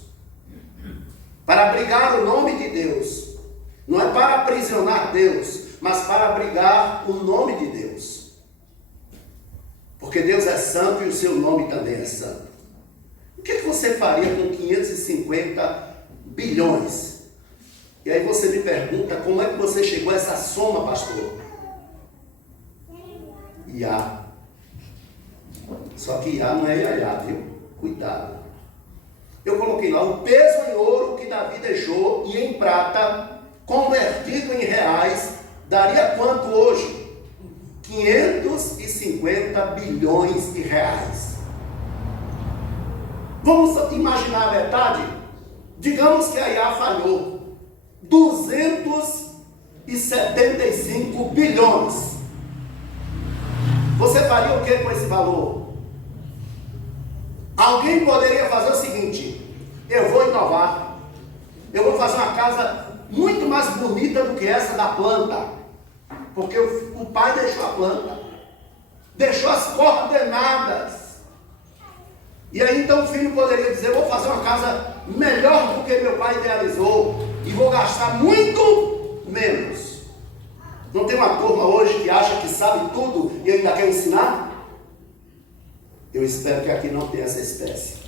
para abrigar o nome de Deus. Não é para aprisionar Deus, mas para abrigar o nome de Deus. Porque Deus é santo e o seu nome também é santo. O que você faria com 550 bilhões? E aí você me pergunta, como é que você chegou a essa soma, pastor? Iá. Só que Iá não é Iaiá, viu? Cuidado. Eu coloquei lá o peso em ouro que Davi deixou e em prata, convertido em reais, daria quanto hoje? 550 bilhões de reais. Vamos imaginar a metade? Digamos que a Iá falhou. 275 bilhões. Você faria o que com esse valor? Alguém poderia fazer o seguinte: eu vou inovar, eu vou fazer uma casa muito mais bonita do que essa da planta, porque o pai deixou a planta, deixou as coordenadas, e aí então o filho poderia dizer: eu vou fazer uma casa melhor do que meu pai idealizou, e vou gastar muito menos. Não tem uma turma hoje que acha que sabe tudo e ainda quer ensinar? Eu espero que aqui não tenha essa espécie.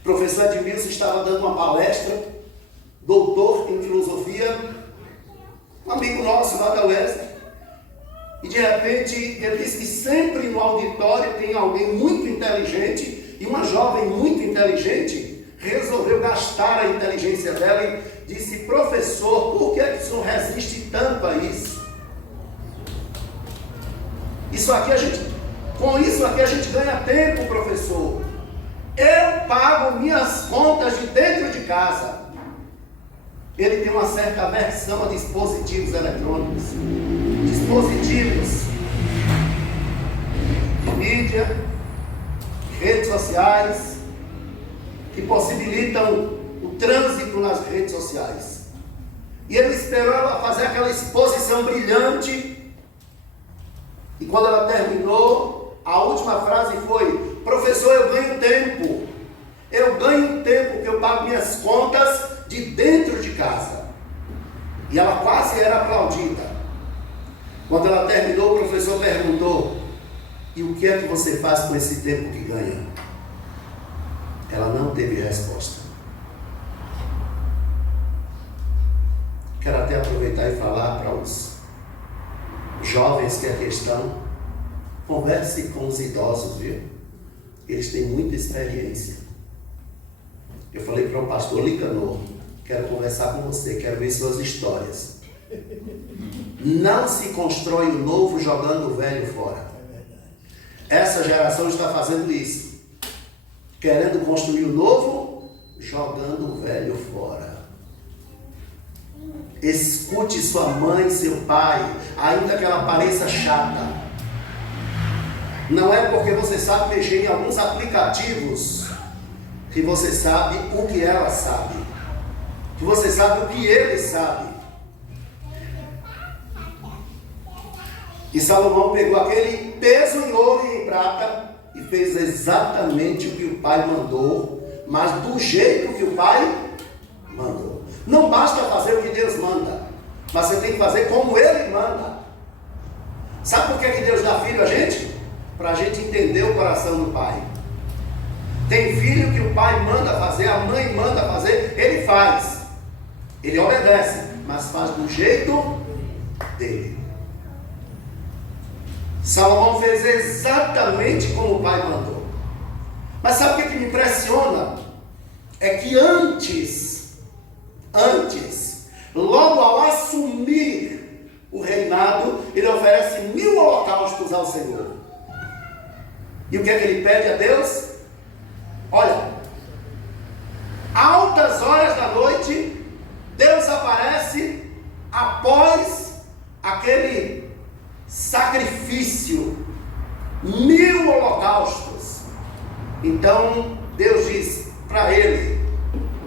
O professor Edmilson estava dando uma palestra, doutor em filosofia, um amigo nosso lá da UESC, e de repente ele disse que sempre no auditório tem alguém muito inteligente, e uma jovem muito inteligente resolveu gastar a inteligência dela e disse: professor, por que o senhor resiste tanto a isso? Com isso aqui a gente ganha tempo, professor. Eu pago minhas contas de dentro de casa. Ele tem uma certa aversão a dispositivos eletrônicos, dispositivos de mídia, redes sociais, que possibilitam o trânsito nas redes sociais. E ele esperou ela fazer aquela exposição brilhante, e quando ela terminou, a última frase foi: professor, eu ganho tempo porque eu pago minhas contas de dentro de casa. E ela quase era aplaudida. Quando ela terminou, o professor perguntou: e o que é que você faz com esse tempo que ganha? Ela não teve resposta. Quero até aproveitar e falar para os jovens que aqui estão: converse com os idosos, viu? Eles têm muita experiência. Eu falei para o pastor Licanor: quero conversar com você, quero ver suas histórias. Não se constrói o novo jogando o velho fora. Essa geração está fazendo isso, querendo construir o novo, jogando o velho fora. Escute sua mãe, seu pai, ainda que ela pareça chata. Não é porque você sabe mexer em alguns aplicativos que você sabe o que ela sabe, que você sabe o que ele sabe. E Salomão pegou aquele peso em ouro e em prata e fez exatamente o que o pai mandou, mas do jeito que o pai mandou. Não basta fazer o que Deus manda, mas você tem que fazer como Ele manda. Sabe por que Deus dá filho a gente? Para a gente entender o coração do pai. Tem filho que o pai manda fazer, a mãe manda fazer, ele faz. Ele obedece, mas faz do jeito dele. Salomão fez exatamente como o pai mandou. Mas sabe o que me impressiona? É que antes, logo ao assumir o reinado, ele oferece 1000 holocaustos ao Senhor. E o que é que ele pede a Deus? Olha, altas horas da noite, Deus aparece após aquele sacrifício, 1000 holocaustos. Então Deus diz para ele: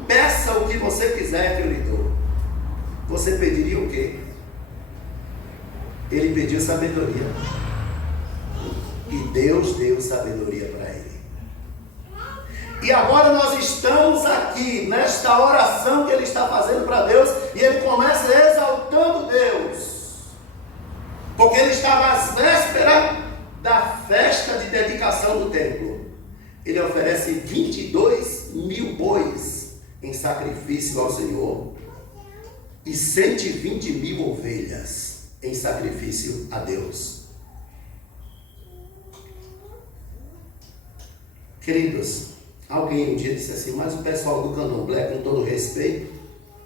peça o que você quiser que eu lhe dou. Você pediria o quê? Ele pediu sabedoria. E Deus deu sabedoria para ele. E agora nós estamos aqui, nesta oração que ele está fazendo para Deus, e ele começa exaltando Deus. porque ele estava às vésperas da festa de dedicação do templo. Ele oferece 22.000 bois em sacrifício ao Senhor e 120.000 ovelhas em sacrifício a Deus. Queridos, alguém um dia disse assim, mas o pessoal do Candomblé, com todo respeito,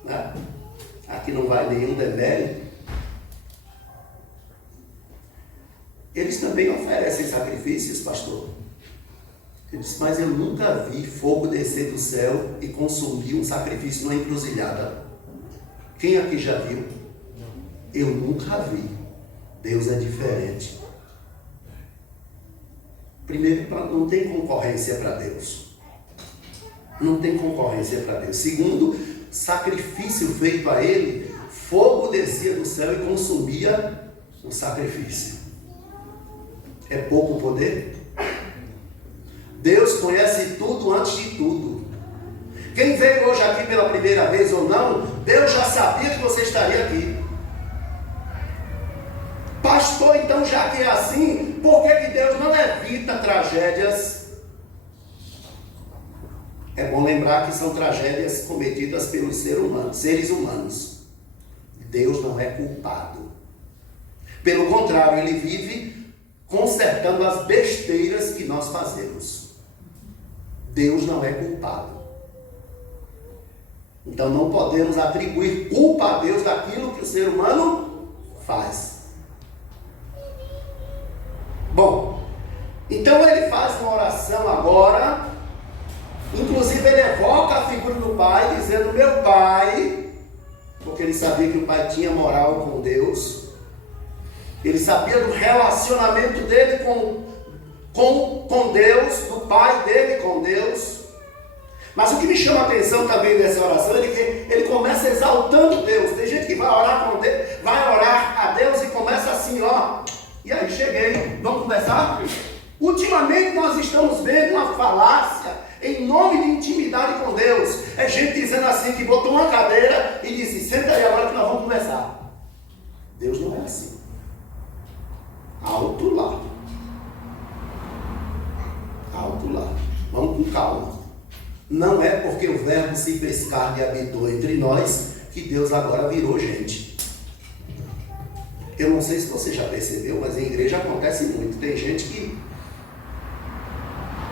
né? Aqui não vai nenhum demérito, eles também oferecem sacrifícios, pastor. Ele disse, mas eu nunca vi fogo descer do céu e consumir um sacrifício numa encruzilhada. Quem aqui já viu? Eu nunca vi. Deus é diferente. Primeiro, não tem concorrência para Deus. Não tem concorrência para Deus. Segundo, sacrifício feito a Ele, fogo descia do céu e consumia o sacrifício. É pouco poder? Deus conhece tudo antes de tudo. Quem veio hoje aqui pela primeira vez ou não, Deus já sabia que você estaria aqui. Pastor, então já que é assim, por que Deus não evita tragédias? É bom lembrar que são tragédias cometidas pelos seres humanos. Deus não é culpado. Pelo contrário, Ele vive consertando as besteiras que nós fazemos. Deus não é culpado. Então não podemos atribuir culpa a Deus daquilo que o ser humano faz. Bom, então ele faz uma oração agora, inclusive ele evoca a figura do pai, dizendo, meu pai, porque ele sabia que o pai tinha moral com Deus, ele sabia do relacionamento dele com Deus, do pai dele com Deus. Mas o que me chama a atenção também nessa oração é que ele começa exaltando Deus. Tem gente que vai orar com Deus, vai orar a Deus e começa assim, ó. E aí, cheguei, vamos conversar? Ultimamente nós estamos vendo uma falácia em nome de intimidade com Deus. É gente dizendo assim, que botou uma cadeira e disse, senta aí agora que nós vamos conversar. Deus não é assim. Alto lá. Alto lá. Vamos com calma. Não é porque o verbo se fez carne e habitou entre nós que Deus agora virou gente. Eu não sei se você já percebeu, mas em igreja acontece muito. Tem gente que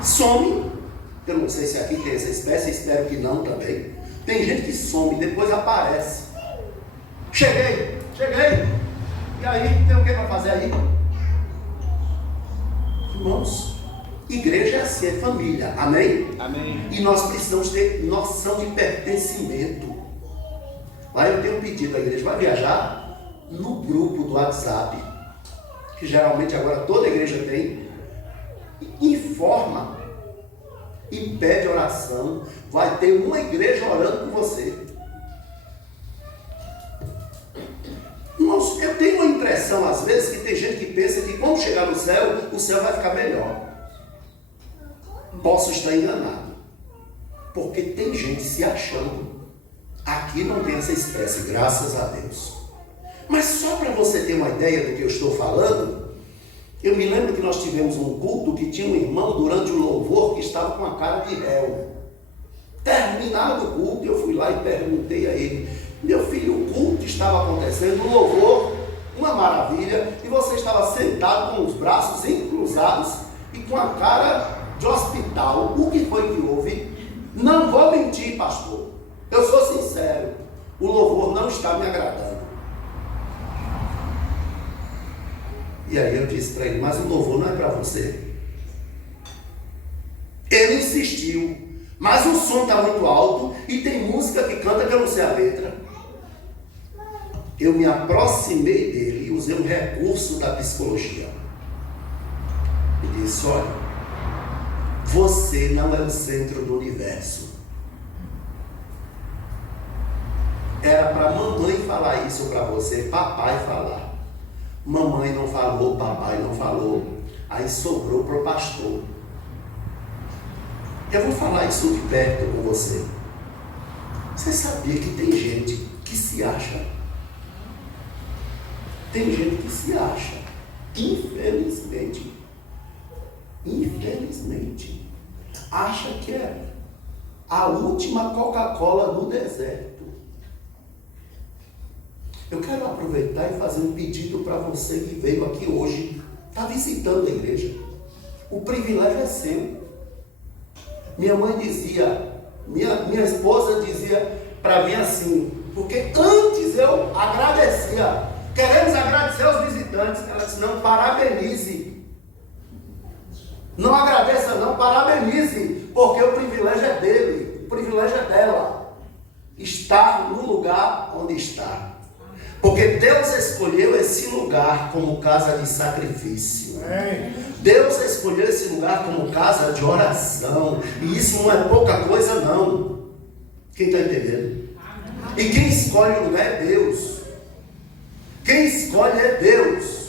some. Eu não sei se aqui tem essa espécie, espero que não também. Tem gente que some e depois aparece. Cheguei. E aí, tem o que para fazer aí? Irmãos, igreja é assim, é família, amém? Amém. E nós precisamos ter noção de pertencimento. Lá eu tenho um pedido à igreja, vai viajar no grupo do WhatsApp, que geralmente agora toda igreja tem, informa e pede oração, vai ter uma igreja orando por você. Irmãos, eu tenho uma impressão às vezes que tem gente que pensa que quando chegar no céu, o céu vai ficar melhor. Posso estar enganado, porque tem gente se achando. Aqui não tem essa espécie, graças a Deus. Mas só para você ter uma ideia do que eu estou falando, eu me lembro que nós tivemos um culto que tinha um irmão durante o louvor que estava com a cara de réu. Terminado o culto, eu fui lá e perguntei a ele, meu filho, o culto estava acontecendo, o louvor, uma maravilha, e você estava sentado com os braços encruzados e com a cara de hospital. O que foi que houve? Não vou mentir, pastor. Eu sou sincero. O louvor não está me agradando. E aí eu disse para ele, mas o louvor não é para você. Ele insistiu, mas o som está muito alto e tem música que canta que eu não sei a letra. Eu me aproximei dele e usei um recurso da psicologia. E disse, olha, você não é o centro do universo. Era para mamãe falar isso para você, papai falar. Mamãe não falou, papai não falou. Aí sobrou para o pastor. Eu vou falar isso de perto com você. Você sabia que tem gente que se acha? Tem gente que se acha, infelizmente, acha que é a última Coca-Cola no deserto. Eu quero aproveitar e fazer um pedido para você que veio aqui hoje, está visitando a igreja. O privilégio é seu. Minha mãe dizia, minha esposa dizia para mim assim, porque antes eu agradecia, queremos agradecer aos visitantes. Ela disse, não, parabenize. Não agradeça não, parabenize, porque o privilégio é dele, o privilégio é dela, estar no lugar onde está. Porque Deus escolheu esse lugar como casa de sacrifício. Deus escolheu esse lugar como casa de oração. E isso não é pouca coisa não. Quem está entendendo? E quem escolhe o lugar é Deus. Quem escolhe é Deus.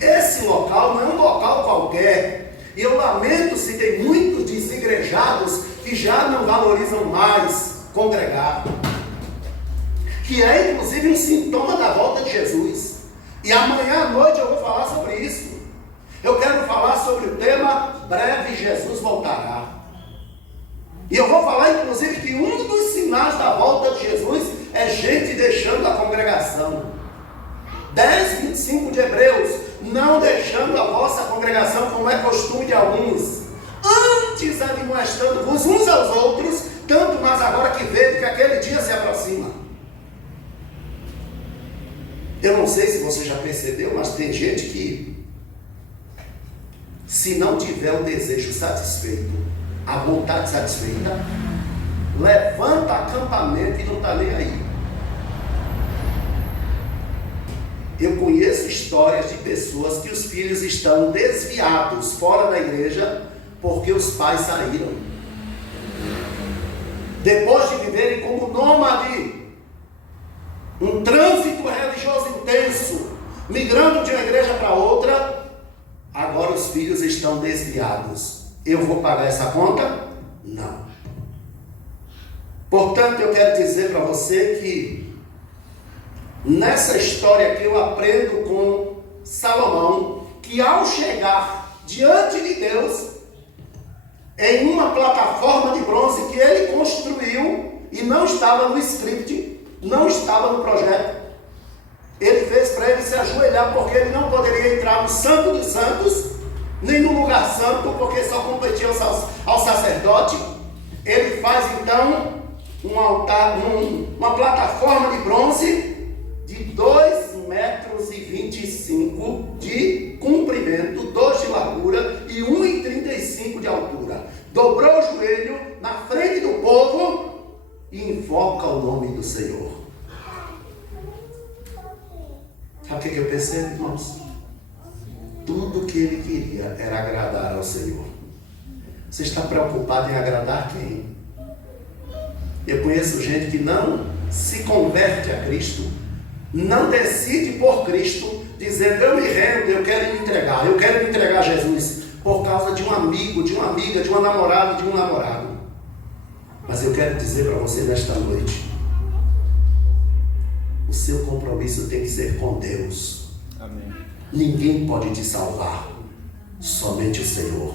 Esse local não é um local qualquer. E eu lamento se tem muitos desigrejados que já não valorizam mais congregar. Que é inclusive um sintoma da volta de Jesus. E amanhã à noite eu vou falar sobre isso. Eu quero falar sobre o tema breve Jesus voltará. E eu vou falar inclusive que um dos sinais da volta de Jesus é gente deixando a congregação. 10:25 de Hebreus, não deixando a vossa congregação como é costume de alguns, antes admoestando-vos uns aos outros, tanto mais agora que vejo que aquele dia se aproxima. Eu não sei se você já percebeu, mas tem gente que, se não tiver o desejo satisfeito, a vontade satisfeita, levanta acampamento e não está nem aí. Eu conheço histórias de pessoas que os filhos estão desviados fora da igreja porque os pais saíram. Depois de viverem como nômade, um trânsito religioso intenso, migrando de uma igreja para outra, agora os filhos estão desviados. Eu vou pagar essa conta? Não. Portanto, eu quero dizer para você que nessa história aqui eu aprendo com Salomão que ao chegar diante de Deus, em uma plataforma de bronze que ele construiu e não estava no script, não estava no projeto, ele fez para ele se ajoelhar, porque ele não poderia entrar no Santo dos Santos, nem no lugar santo, porque só competia ao sacerdote. Ele faz então um altar, uma plataforma de bronze de 2,25 metros de comprimento, 2 de largura e 1,35 de altura. Dobrou o joelho na frente do povo e invoca o nome do Senhor. Sabe o que eu percebo, irmãos? Tudo que ele queria era agradar ao Senhor. Você está preocupado em agradar quem? Eu conheço gente que não se converte a Cristo, não decide por Cristo, dizendo, eu me rendo, eu quero me entregar a Jesus, por causa de um amigo, de uma amiga, de uma namorada, de um namorado. Mas eu quero dizer para você nesta noite, o seu compromisso tem que ser com Deus. Amém. Ninguém pode te salvar, somente o Senhor.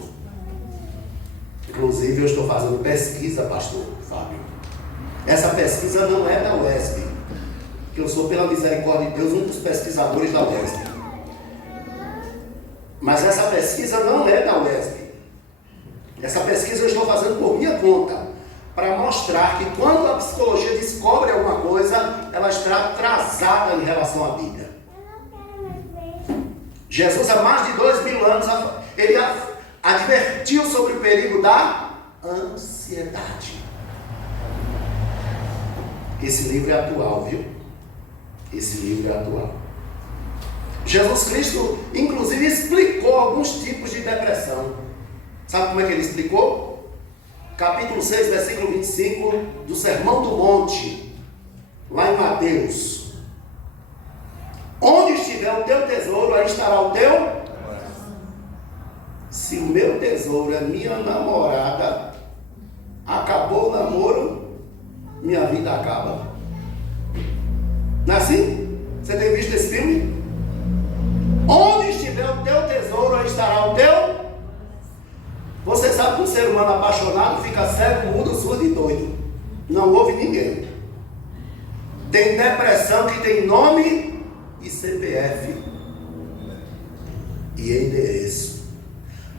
Inclusive eu estou fazendo pesquisa, pastor Fábio. Essa pesquisa não é da UESP, que eu sou, pela misericórdia de Deus, um dos pesquisadores da UESP. Mas essa pesquisa não é da UESP. Essa pesquisa eu estou fazendo por minha conta, para mostrar que quando a psicologia descobre alguma coisa, ela está atrasada em relação à Bíblia. Jesus, há mais de 2000 anos, ele advertiu sobre o perigo da ansiedade. Esse livro é atual, viu? Esse livro é atual. Jesus Cristo, inclusive, explicou alguns tipos de depressão. Sabe como é que ele explicou? Capítulo 6, versículo 25 do Sermão do Monte, lá em Mateus. Onde estiver o teu tesouro, aí estará o teu. Se o meu tesouro é minha namorada, acabou o namoro, minha vida acaba. Não é assim? Você tem visto esse filme? ser humano apaixonado fica cego, mudo, surdo e doido. Não ouve ninguém. Tem depressão que tem nome e CPF e endereço.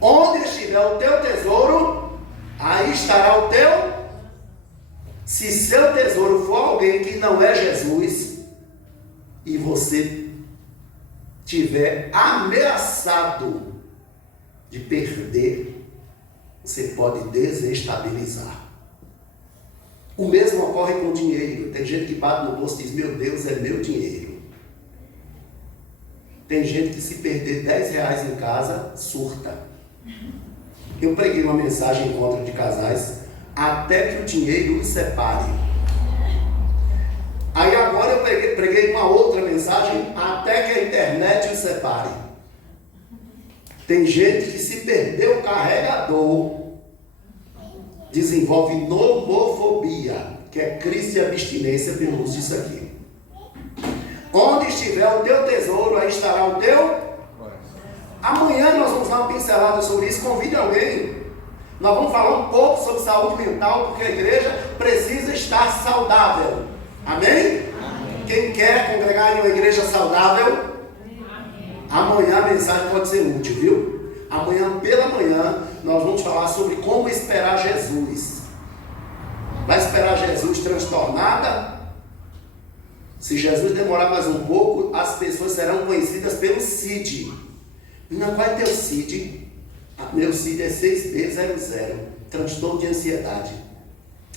Onde estiver o teu tesouro, aí estará o teu. Se seu tesouro for alguém que não é Jesus, e você tiver ameaçado de perder, você pode desestabilizar. O mesmo ocorre com o dinheiro. Tem gente que bate no bolso e diz: meu Deus, é meu dinheiro. Tem gente que se perder 10 reais em casa, surta. Eu preguei uma mensagem em encontro de casais, até que o dinheiro os separe. Aí agora eu preguei uma outra mensagem, até que a internet os separe. Tem gente que se perder o carregador, desenvolve nomofobia, que é crise de abstinência pelo uso disso aqui. Onde estiver o teu tesouro, aí estará o teu. Amanhã nós vamos dar uma pincelada sobre isso. Convide alguém. Nós vamos falar um pouco sobre saúde mental, porque a igreja precisa estar saudável. Amém? Amém. Quem quer congregar em uma igreja saudável, amanhã a mensagem pode ser útil, viu? Amanhã pela manhã nós vamos falar sobre como esperar Jesus. Vai esperar Jesus transtornada? Se Jesus demorar mais um pouco, as pessoas serão conhecidas pelo CID. Não vai ter o CID. Meu CID é 6B00, transtorno de ansiedade.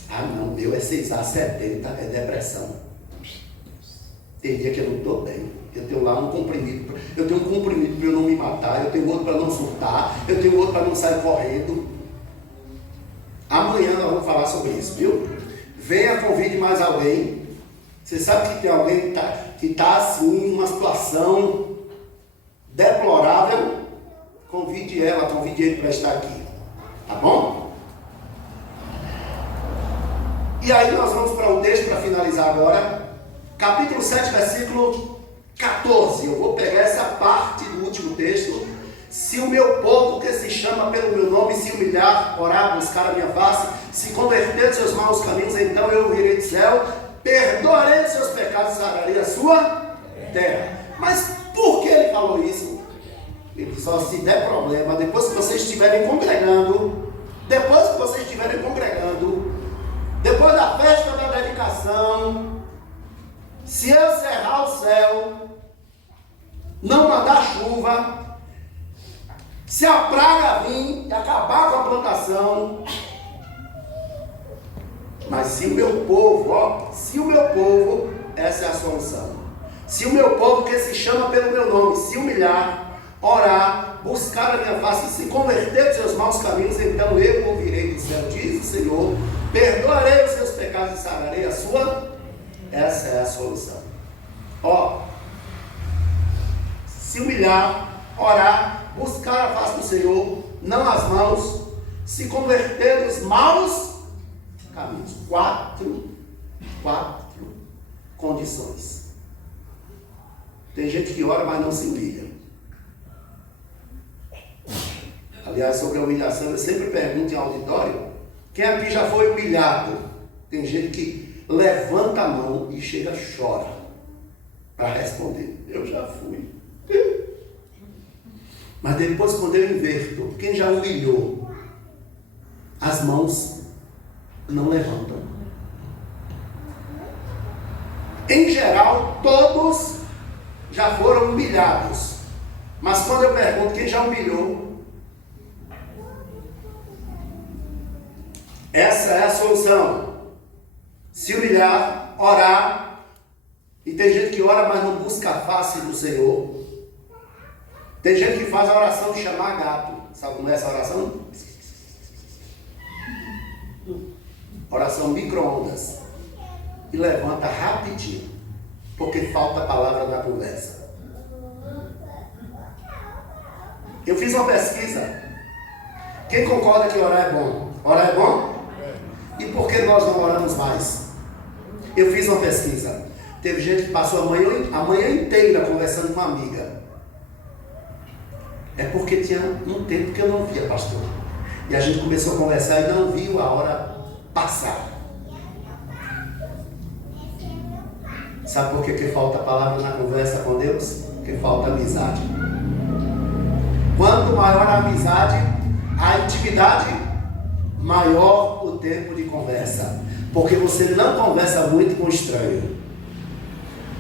Ah não, meu é 6A70, é depressão. Tem dia que eu não estou bem. Eu tenho lá um comprimido. Eu tenho um comprimido para eu não me matar. Eu tenho outro para não surtar. Eu tenho outro para não sair correndo. Amanhã nós vamos falar sobre isso, viu? Venha, convide mais alguém. Você sabe que tem alguém que está assim, numa situação deplorável? Convide ela, convide ele para estar aqui. Tá bom? E aí nós vamos para o texto para finalizar agora. Capítulo 7, versículo 14. Eu vou pegar essa parte do último texto. Se o meu povo que se chama pelo meu nome se humilhar, orar, buscar a minha face, se converter dos seus maus caminhos, então eu virei do céu, perdoarei os seus pecados e sararei a sua terra. Mas por que ele falou isso? Ele só se der problema, depois que vocês estiverem congregando, depois da festa da dedicação, se eu cerrar o céu, não mandar chuva, se a praga vir e acabar com a plantação, mas se o meu povo, essa é a solução. Se o meu povo que se chama pelo meu nome se humilhar, orar, buscar a minha face e se converter dos seus maus caminhos, então eu ouvirei do céu, diz o Senhor, perdoarei os seus pecados e sararei a sua. Essa é a solução. Se humilhar, orar, buscar a face do Senhor, não as mãos, se converter dos maus caminhos. Quatro condições. Tem gente que ora, mas não se humilha. Aliás, sobre a humilhação, eu sempre pergunto em auditório: quem aqui já foi humilhado? Tem gente que levanta a mão e chega e chora para responder. Eu já fui. Mas depois, quando eu inverto, quem já humilhou, as mãos não levantam. Em geral, todos já foram humilhados. Mas quando eu pergunto quem já humilhou, essa é a solução. Se humilhar, orar. E tem gente que ora, mas não busca a face do Senhor. Tem gente que faz a oração de chamar gato. Sabe como é essa oração? Oração micro-ondas. E levanta rapidinho, porque falta a palavra na conversa. Eu fiz uma pesquisa. Quem concorda que orar é bom? Orar é bom? E por que nós não oramos mais? Eu fiz uma pesquisa. Teve gente que passou a manhã inteira conversando com uma amiga. É porque tinha um tempo que eu não via, pastor. E a gente começou a conversar e não viu a hora passar. Sabe por que falta palavra na conversa com Deus? Porque falta amizade. Quanto maior a amizade, a intimidade, maior o tempo de conversa. Porque você não conversa muito com estranho.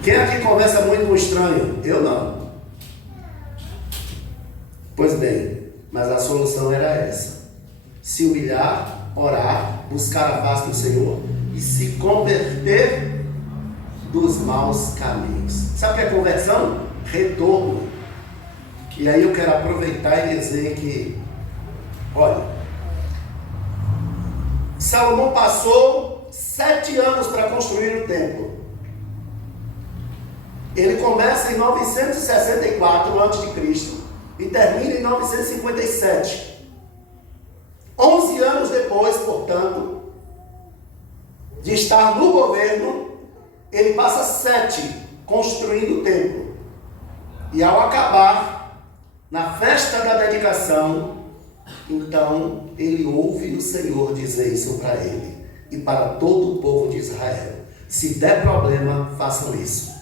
Quem aqui conversa muito com estranho? Eu não. Pois bem, mas a solução era essa: se humilhar, orar, buscar a face do Senhor e se converter dos maus caminhos. Sabe o que é conversão? Retorno. E aí eu quero aproveitar e dizer que, olha, Salomão passou 7 anos para construir o templo. Ele começa em 964 a.C. e termina em 957. 11 anos depois, portanto, de estar no governo, ele passa 7 construindo o templo. E ao acabar, na festa da dedicação, então ele ouve o Senhor dizer isso para ele e para todo o povo de Israel: se der problema, façam isso.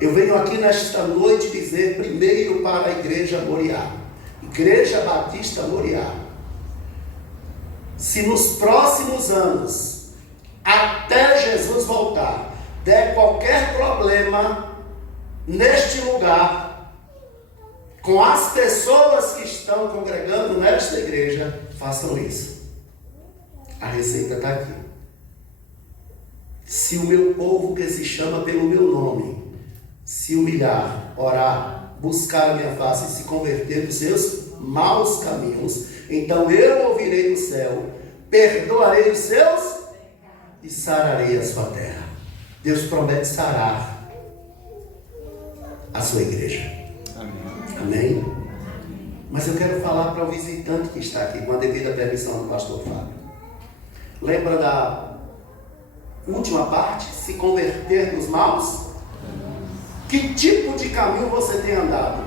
Eu venho aqui nesta noite dizer primeiro para a Igreja Moriá, Igreja Batista Moriá: se nos próximos anos, até Jesus voltar, der qualquer problema neste lugar, com as pessoas que estão congregando nesta igreja, façam isso. A receita está aqui. Se o meu povo, que se chama pelo meu nome, se humilhar, orar, buscar a minha face e se converter dos seus maus caminhos, então eu ouvirei do céu, perdoarei os seus e sararei a sua terra. Deus promete sarar a sua igreja. Amém. Amém? Mas eu quero falar para o visitante que está aqui, com a devida permissão do pastor Fábio. Lembra da última parte? Se converter dos maus? Que tipo de caminho você tem andado?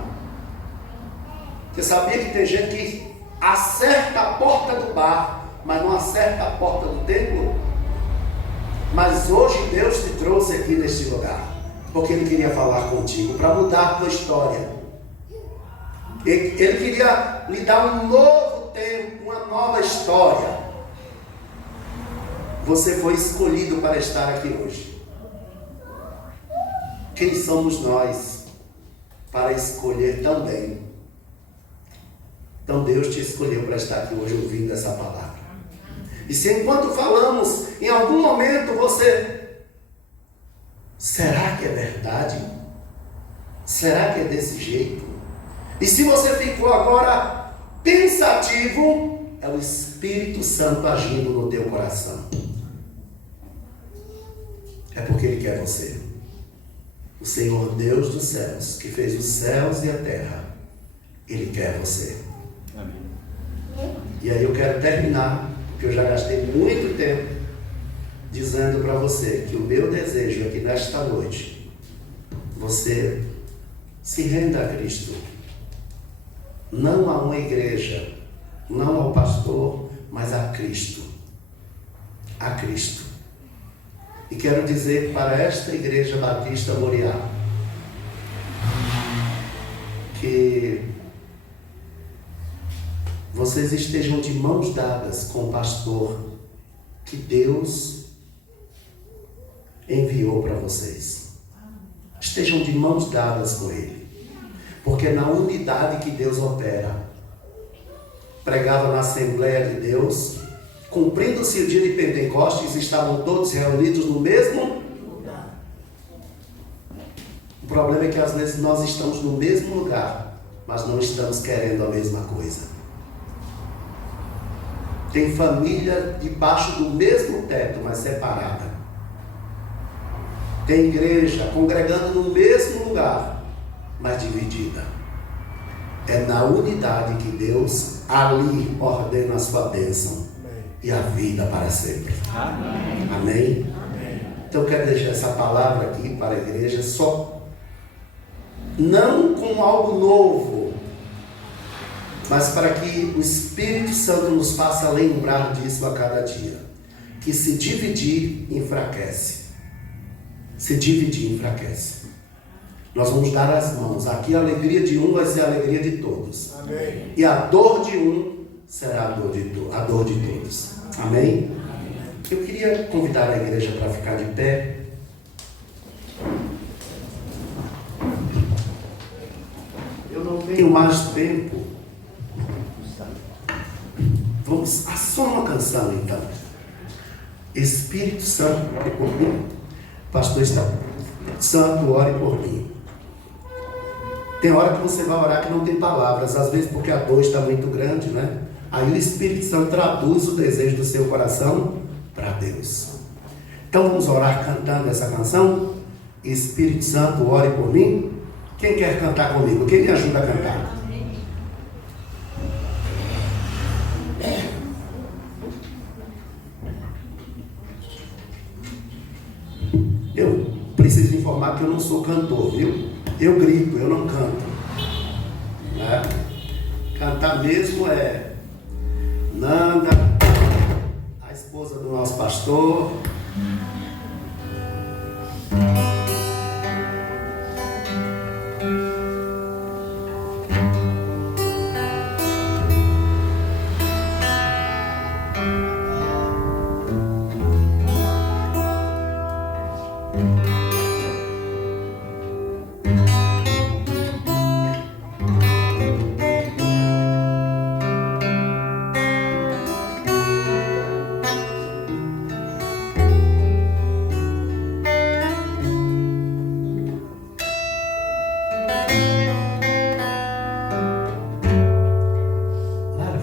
Você sabia que tem gente que acerta a porta do bar, mas não acerta a porta do templo? Mas hoje Deus te trouxe aqui neste lugar, porque Ele queria falar contigo, para mudar a tua história. Ele queria lhe dar um novo tempo, uma nova história. Você foi escolhido para estar aqui hoje. Quem somos nós para escolher também? Então Deus te escolheu para estar aqui hoje ouvindo essa palavra. E se enquanto falamos, em algum momento você: será que é verdade? Será que é desse jeito? E se você ficou agora pensativo, é o Espírito Santo agindo no teu coração. É porque Ele quer você. O Senhor Deus dos céus, que fez os céus e a terra, Ele quer você. Amém. E aí eu quero terminar, porque eu já gastei muito tempo dizendo para você que o meu desejo é que nesta noite você se renda a Cristo, não a uma igreja, não ao pastor, mas a Cristo. A Cristo. E quero dizer para esta Igreja Batista Moriá que vocês estejam de mãos dadas com o pastor que Deus enviou para vocês. Estejam de mãos dadas com Ele, porque na unidade que Deus opera, pregava na Assembleia de Deus, cumprindo-se o dia de Pentecostes, estavam todos reunidos no mesmo lugar. O problema é que às vezes nós estamos no mesmo lugar, mas não estamos querendo a mesma coisa. Tem família debaixo do mesmo teto, mas separada. Tem igreja congregando no mesmo lugar, mas dividida. É na unidade que Deus ali ordena a sua bênção e a vida para sempre. Amém. Amém? Amém. Então eu quero deixar essa palavra aqui para a igreja, só não com algo novo, mas para que o Espírito Santo nos faça lembrar disso a cada dia. Que se dividir, enfraquece. Se dividir, enfraquece. Nós vamos dar as mãos. Aqui a alegria de um vai ser a alegria de todos. Amém. E a dor de um será a dor de todos. Amém? Eu queria convidar a igreja para ficar de pé. Eu não tenho mais tempo. Vamos, só uma canção então. Espírito Santo, ore por mim. Pastor Santo, ore por mim. Tem hora que você vai orar que não tem palavras, às vezes porque a dor está muito grande, né? Aí o Espírito Santo traduz o desejo do seu coração para Deus. Então vamos orar cantando essa canção. Espírito Santo, ore por mim. Quem quer cantar comigo? Quem me ajuda a cantar? Eu preciso informar que eu não sou cantor, viu? Eu grito, eu não canto, né? Cantar mesmo é Nanda, a esposa do nosso pastor.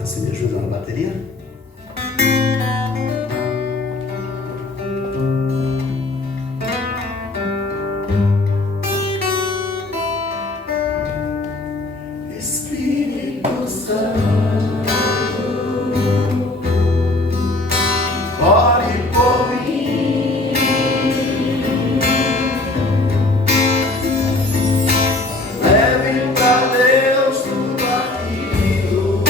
Você me ajuda na bateria? Espírito Santo, ore por mim. Leve para Deus tudo aquilo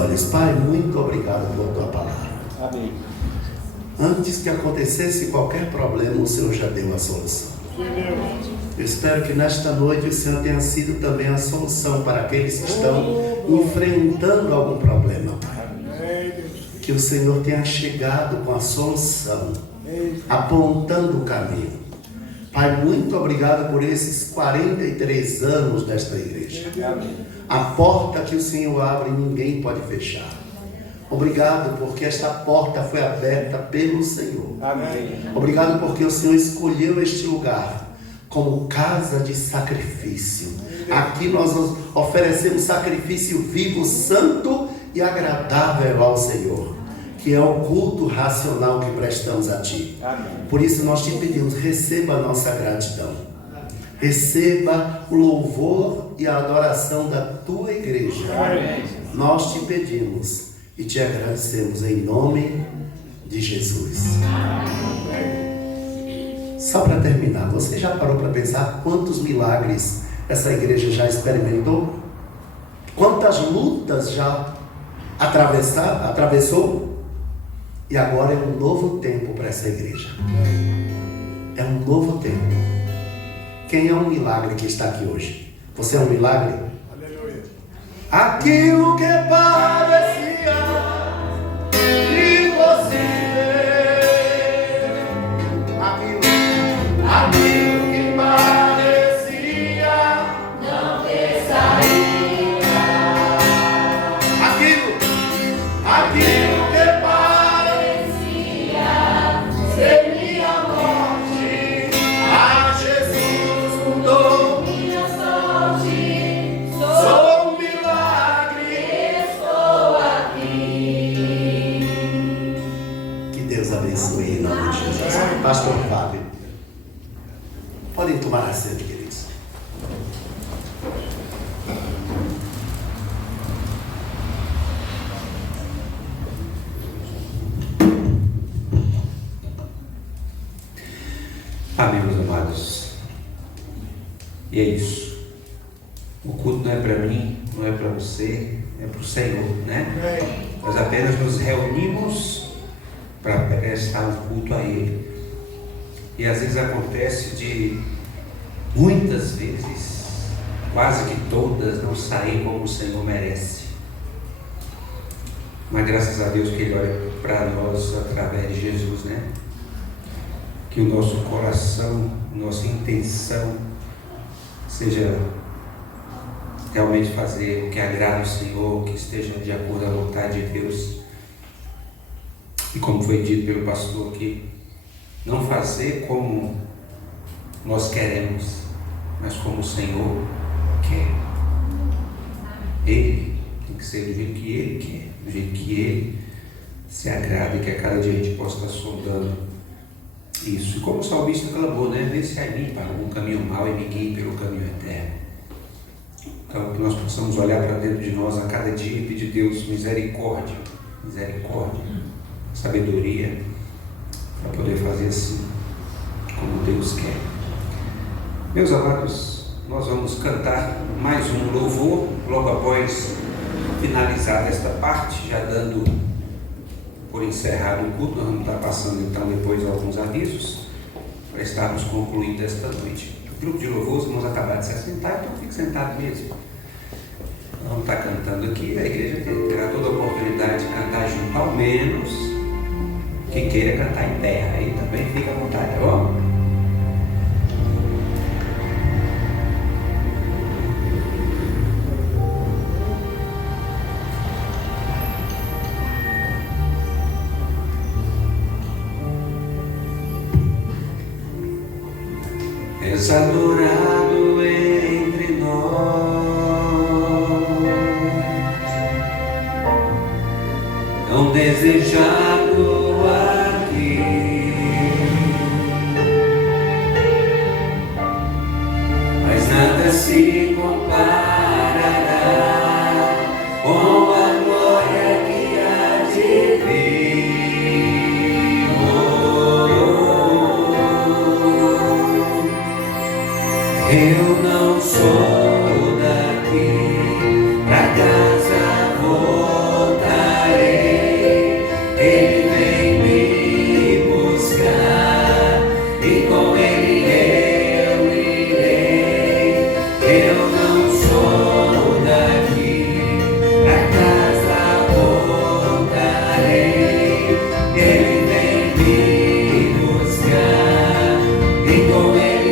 olhos. Pai, muito obrigado por tua palavra. Amém. Antes que acontecesse qualquer problema, o Senhor já deu a solução. Eu espero que nesta noite o Senhor tenha sido também a solução para aqueles que estão enfrentando algum problema, Pai. Que o Senhor tenha chegado com a solução, apontando o caminho. Pai, muito obrigado por esses 43 anos desta igreja. A porta que o Senhor abre, ninguém pode fechar. Obrigado porque esta porta foi aberta pelo Senhor. Amém. Obrigado porque o Senhor escolheu este lugar como casa de sacrifício. Aqui nós oferecemos sacrifício vivo, santo e agradável ao Senhor, que é o culto racional que prestamos a Ti. Amém. Por isso nós te pedimos, receba a nossa gratidão. Receba o louvor e a adoração da Tua igreja. Amém. Nós te pedimos e te agradecemos em nome de Jesus. Só para terminar, você já parou para pensar quantos milagres essa igreja já experimentou? Quantas lutas já atravessou? E agora é um novo tempo para essa igreja. É um novo tempo. Quem é um milagre que está aqui hoje? Você é um milagre? Aleluia. Aquilo que parecia impossível, aquilo que parecia não ter saída, aquilo que parecia ser minha morte, a Jesus mudou minha sorte. Sou um milagre, estou aqui. Que Deus abençoe em nome de Jesus. Pastor Fábio, podem tomar assento, queridos. Amém, meus amados. E é isso. O culto não é para mim, não é para você, é para o Senhor, né? Nós apenas nos reunimos para prestar um culto a Ele. E às vezes acontece de, muitas vezes, quase que todas, não sair como o Senhor merece. Mas graças a Deus que Ele olha para nós através de Jesus, né? Que o nosso coração, nossa intenção seja realmente fazer o que agrada o Senhor, que esteja de acordo com a vontade de Deus. E como foi dito pelo pastor aqui, não fazer como nós queremos, mas como o Senhor quer. Ele tem que ser do jeito que Ele quer, do jeito que Ele se agrada, e que a cada dia a gente possa estar sondando isso. E como o salmista clamou, né? Vê se há em mim para algum caminho mau e me guie pelo caminho eterno. Então, que nós possamos olhar para dentro de nós a cada dia e pedir a Deus misericórdia, sabedoria, para poder fazer assim como Deus quer. Meus amados, nós vamos cantar mais um louvor logo após finalizar esta parte, já dando por encerrado o culto. Nós vamos estar passando então depois alguns avisos para estarmos concluindo esta noite. O grupo de louvor, os irmãos acabaram de se assentar, então fique sentado mesmo. Nós vamos estar cantando aqui, a igreja terá toda a oportunidade de cantar junto, ao menos quem queira cantar em pé, aí também fica à vontade, tá bom? És adorado entre nós, tão desejado aqui, mas nada se comparará com a glória que há de vir. Eu não sou daqui, pra casa voltarei. Ele vem me buscar e com Ele eu irei. Eu não sou daqui, pra casa voltarei. Ele vem me buscar e com Ele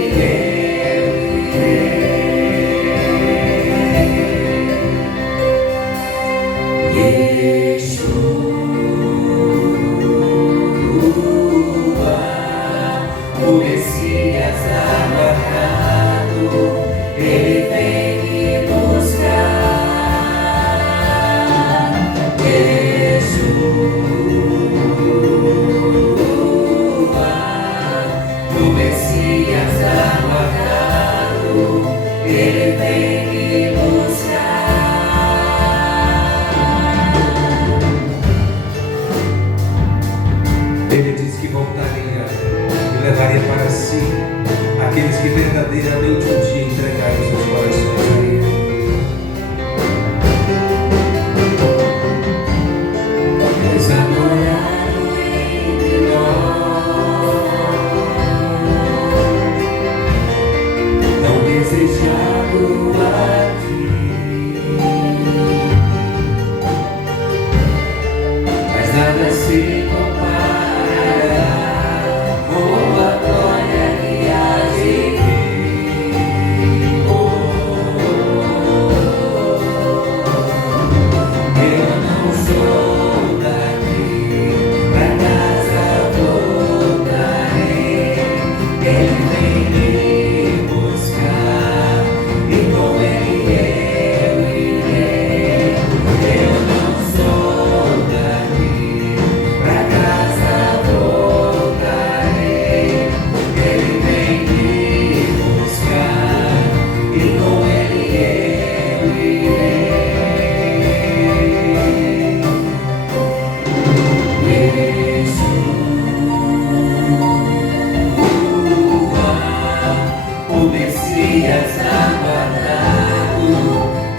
Messias aguardado,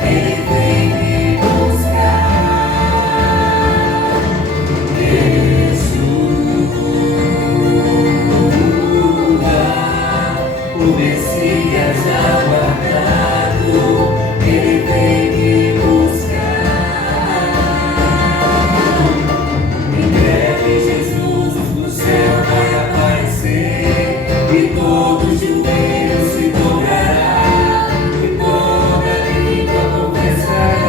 Ele vem me buscar. Jesus, o Messias aguardado, Ele vem me buscar. Em breve Jesus no céu vai aparecer, e todo joelho se dobrará, e toda língua confessará.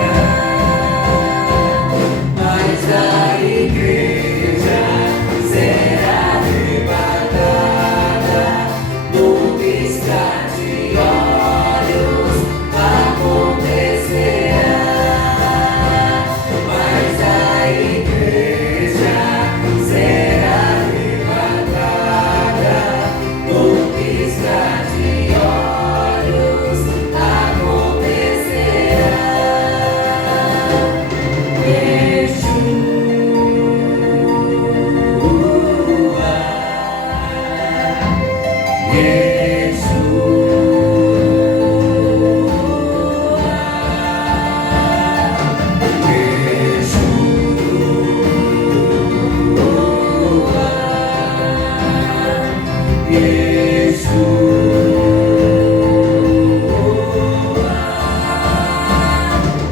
Mas a igreja será arrebatada num piscar de olhos, acontecerá. Mas a igreja será arrebatada num piscar de olhos, acontecerá.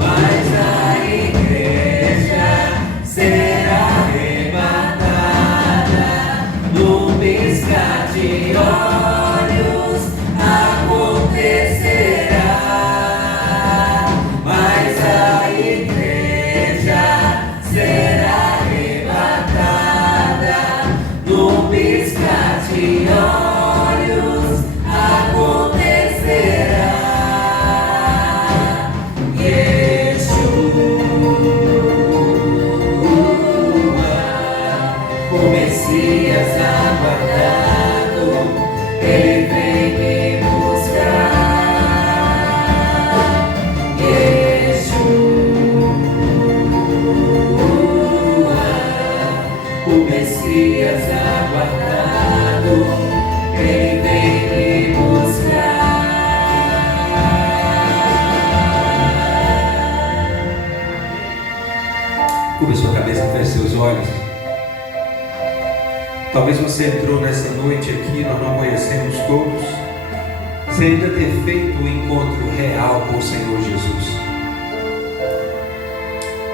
Mas a igreja será arrebatada num piscar de olhos, acontecerá. Mas a igreja será arrebatada num piscar de olhos, acontecerá. O Messias aguardado, Ele vem me buscar. O Messias aguardado, Ele vem me buscar. Curva sua cabeça, feche seus olhos. Talvez você entrou nessa noite aqui, nós não conhecemos todos, sem ainda ter feito o encontro real com o Senhor Jesus.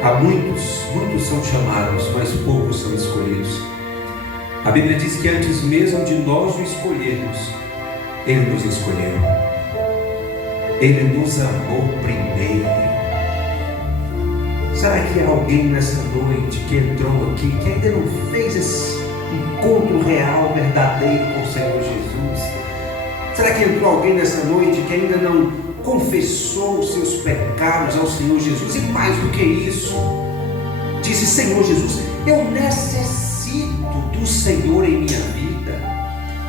Há muitos são chamados, mas poucos são escolhidos. A Bíblia diz que antes mesmo de nós o escolhermos, Ele nos escolheu. Ele nos amou primeiro. Será que há alguém nessa noite que entrou aqui, que ainda não fez esse encontro real, verdadeiro com o Senhor Jesus? Será que entrou alguém nessa noite que ainda não confessou os seus pecados ao Senhor Jesus? E mais do que isso, disse: Senhor Jesus, eu necessito do Senhor em minha vida.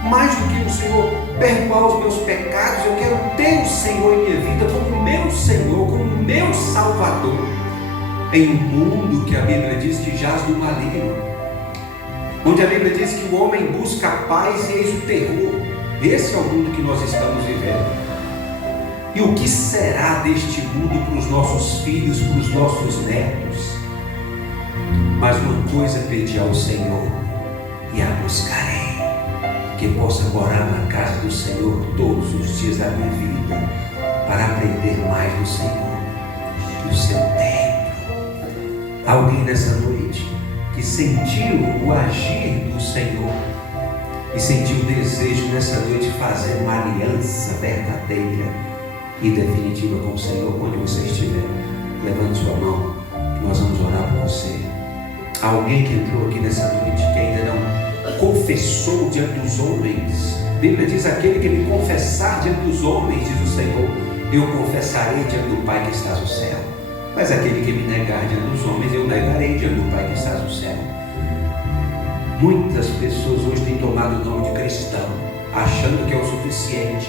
Mais do que o Senhor perdoar os meus pecados, eu quero ter o Senhor em minha vida como meu Senhor, como meu Salvador, em um mundo que a Bíblia diz que jaz do maligno, onde a Bíblia diz que o homem busca a paz e eis o terror. Esse é o mundo que nós estamos vivendo. E o que será deste mundo para os nossos filhos, para os nossos netos? Mas uma coisa pedi ao Senhor, e a buscarei, que possa morar na casa do Senhor todos os dias da minha vida, para aprender mais do Senhor, do seu templo. Alguém nessa noite que sentiu o agir do Senhor e sentiu o desejo nessa noite de fazer uma aliança verdadeira e definitiva com o Senhor? Onde você estiver, levante sua mão, que nós vamos orar por você. Alguém que entrou aqui nessa noite que ainda não confessou diante dos homens? A Bíblia diz: aquele que me confessar diante dos homens, diz o Senhor, eu confessarei diante do Pai que está no céu. Mas aquele que me negar diante dos homens, eu negarei diante do Pai que está no céu. Muitas pessoas hoje têm tomado o nome de cristão, achando que é o suficiente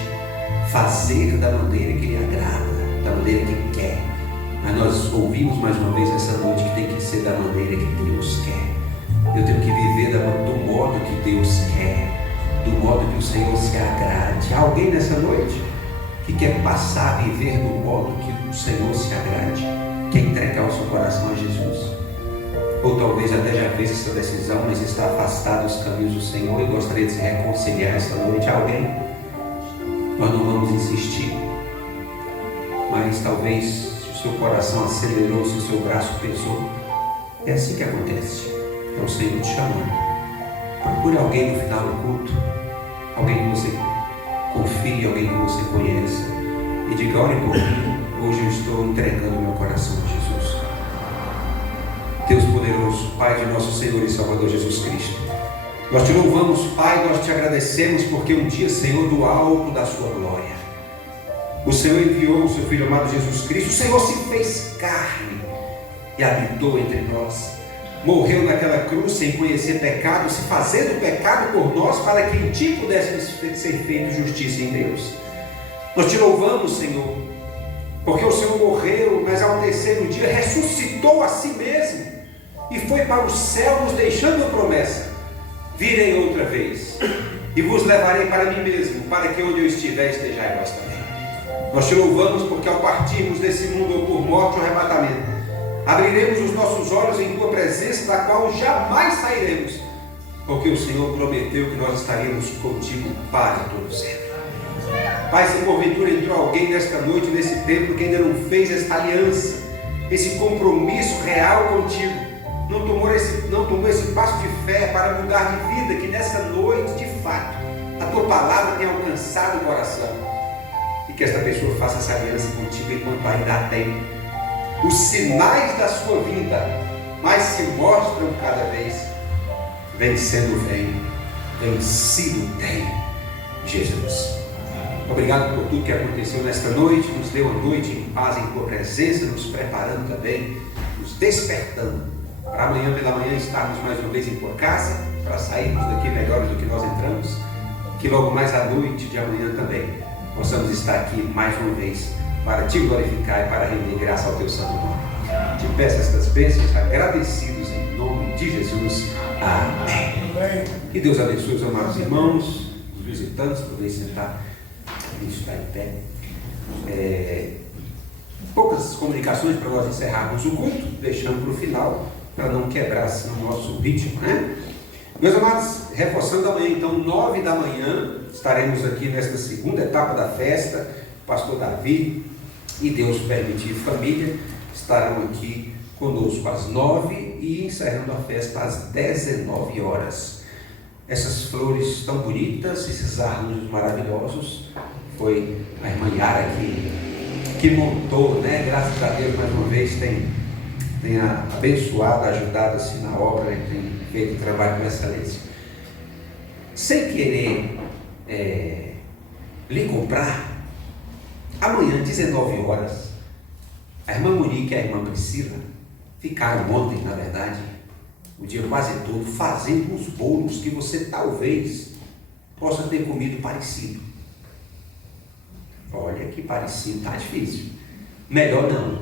fazer da maneira que lhe agrada, da maneira que quer. Mas nós ouvimos mais uma vez essa noite que tem que ser da maneira que Deus quer. Eu tenho que viver do modo que Deus quer, do modo que o Senhor se agrade. Há alguém nessa noite que quer passar a viver do modo que o Senhor se agrade, quer entregar o seu coração a Jesus. Ou talvez até já fez essa decisão, mas está afastado dos caminhos do Senhor e gostaria de se reconciliar essa noite a alguém. Nós não vamos insistir, mas talvez se o seu coração acelerou, se o seu braço pesou, é assim que acontece. É o Senhor te chamando. Procure alguém no final do culto, alguém que você confie, alguém que você conheça, e diga: olhe por mim, hoje eu estou entregando meu coração a Jesus. Deus poderoso, Pai de nosso Senhor e Salvador Jesus Cristo, nós te louvamos, Pai, nós te agradecemos porque um dia, Senhor, do alto da sua glória, o Senhor enviou o seu Filho amado Jesus Cristo. O Senhor se fez carne e habitou entre nós, morreu naquela cruz sem conhecer pecado, se fazendo pecado por nós, para que em ti pudéssemos ser feito justiça em Deus. Nós te louvamos, Senhor, porque o Senhor morreu, mas ao terceiro dia ressuscitou a si mesmo e foi para o céu, nos deixando a promessa: virei outra vez e vos levarei para mim mesmo, para que onde eu estiver estejais vós também. Nós te louvamos porque ao partirmos desse mundo, ou por morte ou arrebatamento, abriremos os nossos olhos em tua presença, da qual jamais sairemos, porque o Senhor prometeu que nós estaríamos contigo para todo sempre. Pai, se porventura entrou alguém nesta noite, nesse templo, que ainda não fez esta aliança, esse compromisso real contigo, não tomou esse passo de fé para mudar de vida, que nessa noite, de fato, a tua palavra tenha alcançado o coração, e que esta pessoa faça essa aliança contigo enquanto ainda há tempo. Os sinais da sua vinda mais se mostram cada vez. Vencido tem Jesus. Obrigado por tudo que aconteceu nesta noite. Nos deu a noite em paz em tua presença, nos preparando também, nos despertando para amanhã pela manhã estarmos mais uma vez em tua casa, para sairmos daqui melhores do que nós entramos, que logo mais à noite de amanhã também possamos estar aqui mais uma vez para te glorificar e para render graça ao teu santo nome. Te peço estas bênçãos agradecidos em nome de Jesus. Amém. Que Deus abençoe os amados irmãos, os visitantes. Podem sentar, está em pé. Poucas comunicações para nós encerrarmos o culto, deixando para o final, para não quebrar assim o nosso ritmo, né? Meus amados, reforçando amanhã, então, 9 da manhã, estaremos aqui nesta segunda etapa da festa. O pastor Davi e Deus permitir família estarão aqui conosco às 9 e encerrando a festa às 19 horas. Essas flores tão bonitas, esses arranjos maravilhosos, foi a irmã Yara que montou, né? Graças a Deus, mais uma vez, tem abençoado, ajudado assim na obra, tem feito um trabalho com excelência. Sem querer lhe comprar, amanhã, 19 horas, a irmã Monique e a irmã Priscila ficaram ontem, na verdade, o dia quase todo, fazendo uns bolos que você talvez possa ter comido parecido. Olha que parecido, tá difícil. Melhor não,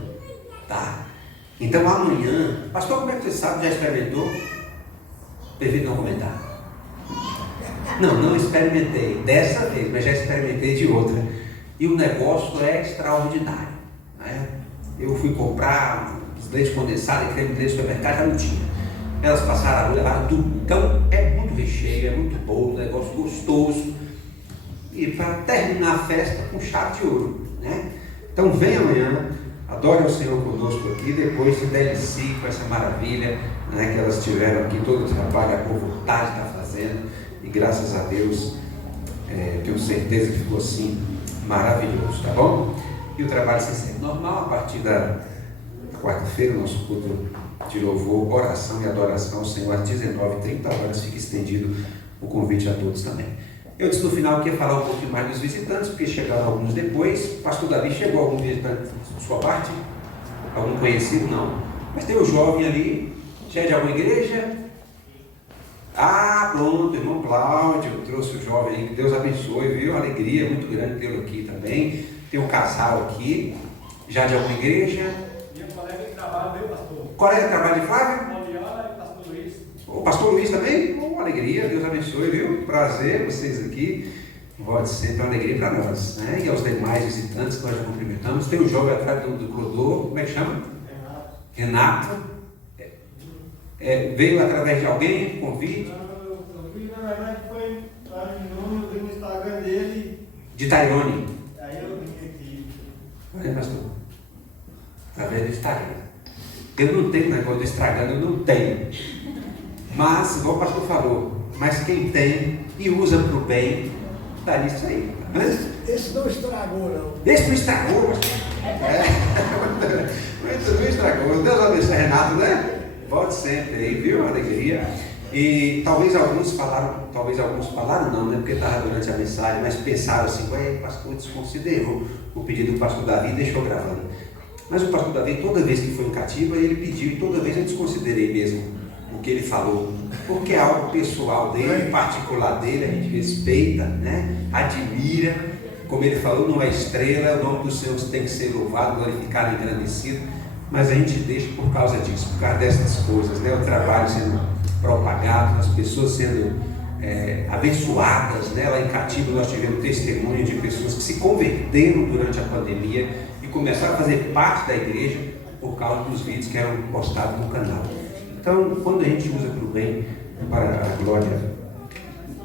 tá? Então amanhã, pastor, como é que você sabe? Já experimentou? Prefiro não comentar. Não experimentei dessa vez, mas já experimentei de outra. E o negócio é extraordinário, né? Eu fui comprar leite condensado e creme de leite no supermercado, já não tinha. Elas passaram a levar tudo. Então é muito recheio, é muito bom, um negócio gostoso. E para terminar a festa com chave de ouro, né? Então vem amanhã, adore ao Senhor conosco aqui, depois se delicie com essa maravilha, né, que elas tiveram aqui, todo o trabalho, a boa vontade está fazendo, e graças a Deus, tenho certeza que ficou assim maravilhoso, tá bom? E o trabalho se segue normal a partir da quarta-feira, o nosso culto de louvor, oração e adoração ao Senhor às 19h30 horas, fica estendido o convite a todos também. Eu disse no final que ia falar um pouquinho mais dos visitantes, porque chegaram alguns depois. O pastor Davi, chegou algum visitante de sua parte? Algum conhecido? Não. Mas tem o jovem ali, já é de alguma igreja? Ah, pronto, irmão Cláudio trouxe o jovem aí, que Deus abençoe, viu? Alegria muito grande tê-lo aqui também. Tem um casal aqui, já de alguma igreja? Minha colega de trabalho, meu pastor. Colega de trabalho de Flávio? Moliana e pastor Luiz. O pastor Luiz também? Oh, alegria, Deus abençoe, viu? Prazer vocês aqui. Volte sempre, uma alegria para nós, né? E aos demais visitantes que nós já cumprimentamos. Tem um jovem atrás do Clodô, como é que chama? Renato. Veio através de alguém, convite? Eu vi, na verdade, foi lá de novo, eu vi no Instagram dele. De Tairone. Aí eu vim aqui. Olha, pastor. Através do Instagram. Eu não tenho negócio do Instagram, eu não tenho. Mas, igual o pastor falou, mas quem tem e usa para o bem, está nisso aí. Esse não estragou, não. Esse não estragou, pastor. Não estragou. Deus abençoe, Renato, né? Volte sempre aí, viu? Alegria. E talvez alguns falaram não, né? Porque estava durante a mensagem, mas pensaram assim, o pastor desconsiderou o pedido do pastor Davi e deixou gravando. Mas o pastor Davi, toda vez que foi em cativa, ele pediu e toda vez eu desconsiderei mesmo o que ele falou. Porque é algo pessoal dele, particular dele, a gente respeita, né? Admira. Como ele falou, não é estrela, o nome do Senhor tem que ser louvado, glorificado e engrandecido. Mas a gente deixa por causa disso, por causa dessas coisas, né? O trabalho sendo propagado, as pessoas sendo abençoadas, né? Lá em Catiba nós tivemos testemunho de pessoas que se converteram durante a pandemia e começaram a fazer parte da igreja por causa dos vídeos que eram postados no canal. Então, quando a gente usa para o bem, para a glória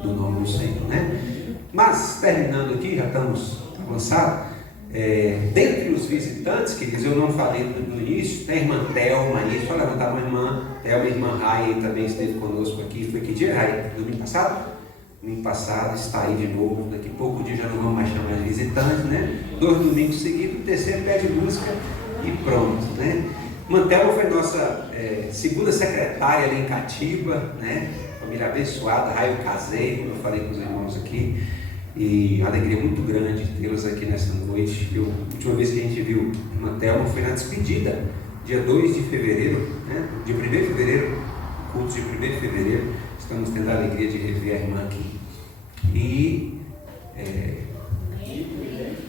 do nome do Senhor, né? Mas, terminando aqui, já estamos avançados, dentre os visitantes, queridos, eu não falei no início, tem a irmã Thelma aí, só levantar uma irmã Thelma, a irmã Rai aí também esteve conosco aqui. Foi que dia, Rai? Domingo passado? Domingo passado, está aí de novo. Daqui a pouco dia já não vamos mais chamar de visitante, né? 2 domingos seguidos, o terceiro pede música e pronto, né? Irmã Thelma foi nossa segunda secretária ali em Catiba, né? Família abençoada, Rai eu casei, como eu falei com os irmãos aqui. E uma alegria muito grande tê-los aqui nessa noite. A última vez que a gente viu a irmã Thelma foi na despedida, dia 2 de fevereiro, né? Dia 1º de fevereiro, culto de 1º de fevereiro. Estamos tendo a alegria de rever a irmã aqui. E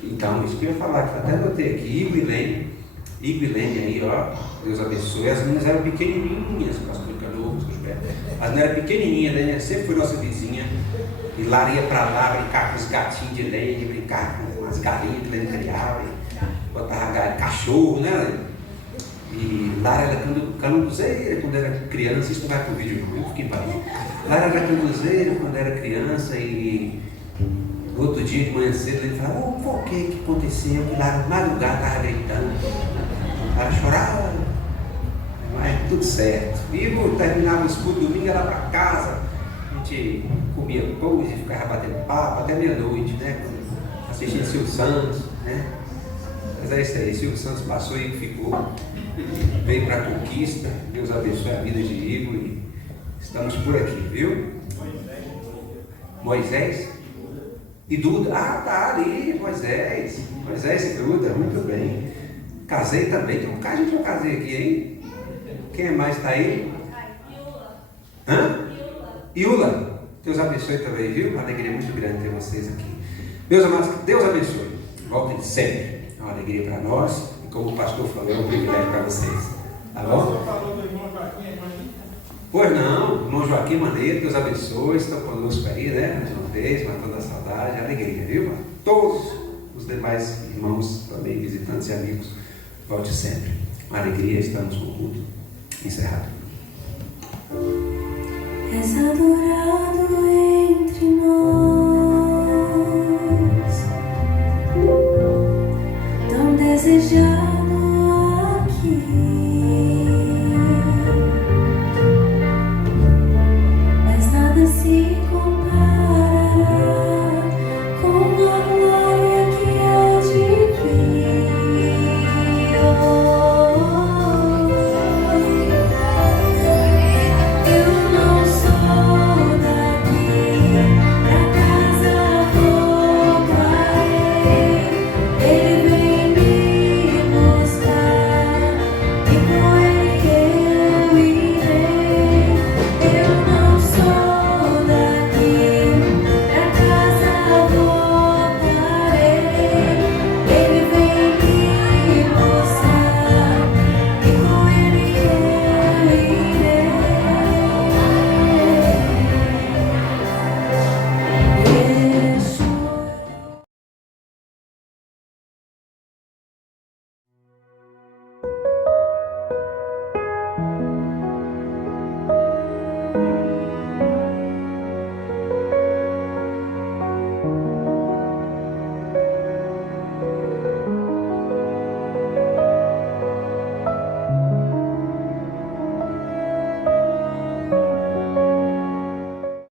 então, isso que eu ia falar, que até anotei aqui, Igor e Lene aí, ó, Deus abençoe. As meninas eram pequenininhas, pastor Canovo, pastor Gilberto. As meninas eram pequenininhas, né? Sempre foi nossa vizinha. E Lara ia para lá brincar com os gatinhos de Lene, brincar com as galinhas que Lene criava, botava cachorro, né, Lene? E Lara era canduzeira quando era criança, isso não vai para o vídeo não, eu fiquei parado. Lara era canduzeira quando era criança e no outro dia de manhã cedo ele falava, por que aconteceu? Que Lara na madrugada estava gritando, Lara chorava, mas tudo certo. E terminava o estudo, domingo era para casa, a gente comia pão e ficava batendo papo até meia-noite, né? Assistindo Silvio Santos, né? Mas é isso aí, Silvio Santos passou e ficou, veio para a conquista. Deus abençoe a vida de Igor e estamos por aqui, viu? Moisés e Duda. Ah, tá ali, Moisés e Duda, muito bem. Casei também, tem um bocado de gente que eu casei aqui, hein? Quem mais está aí? Hã? Iula. Deus abençoe também, viu? Uma alegria muito grande ter vocês aqui. Meus amados, Deus abençoe. Voltem sempre. É uma alegria para nós. E como o pastor falou, é um privilégio para vocês. Tá bom? O pastor falou do irmão Joaquim, Pois não, irmão Joaquim Maneiro, Deus abençoe. Estão conosco aí, né? Mais uma vez, matando a saudade, a alegria, viu? Todos os demais irmãos, também visitantes e amigos, volte sempre. Uma alegria, estamos com o culto encerrado. És adorado entre nós, tão desejado.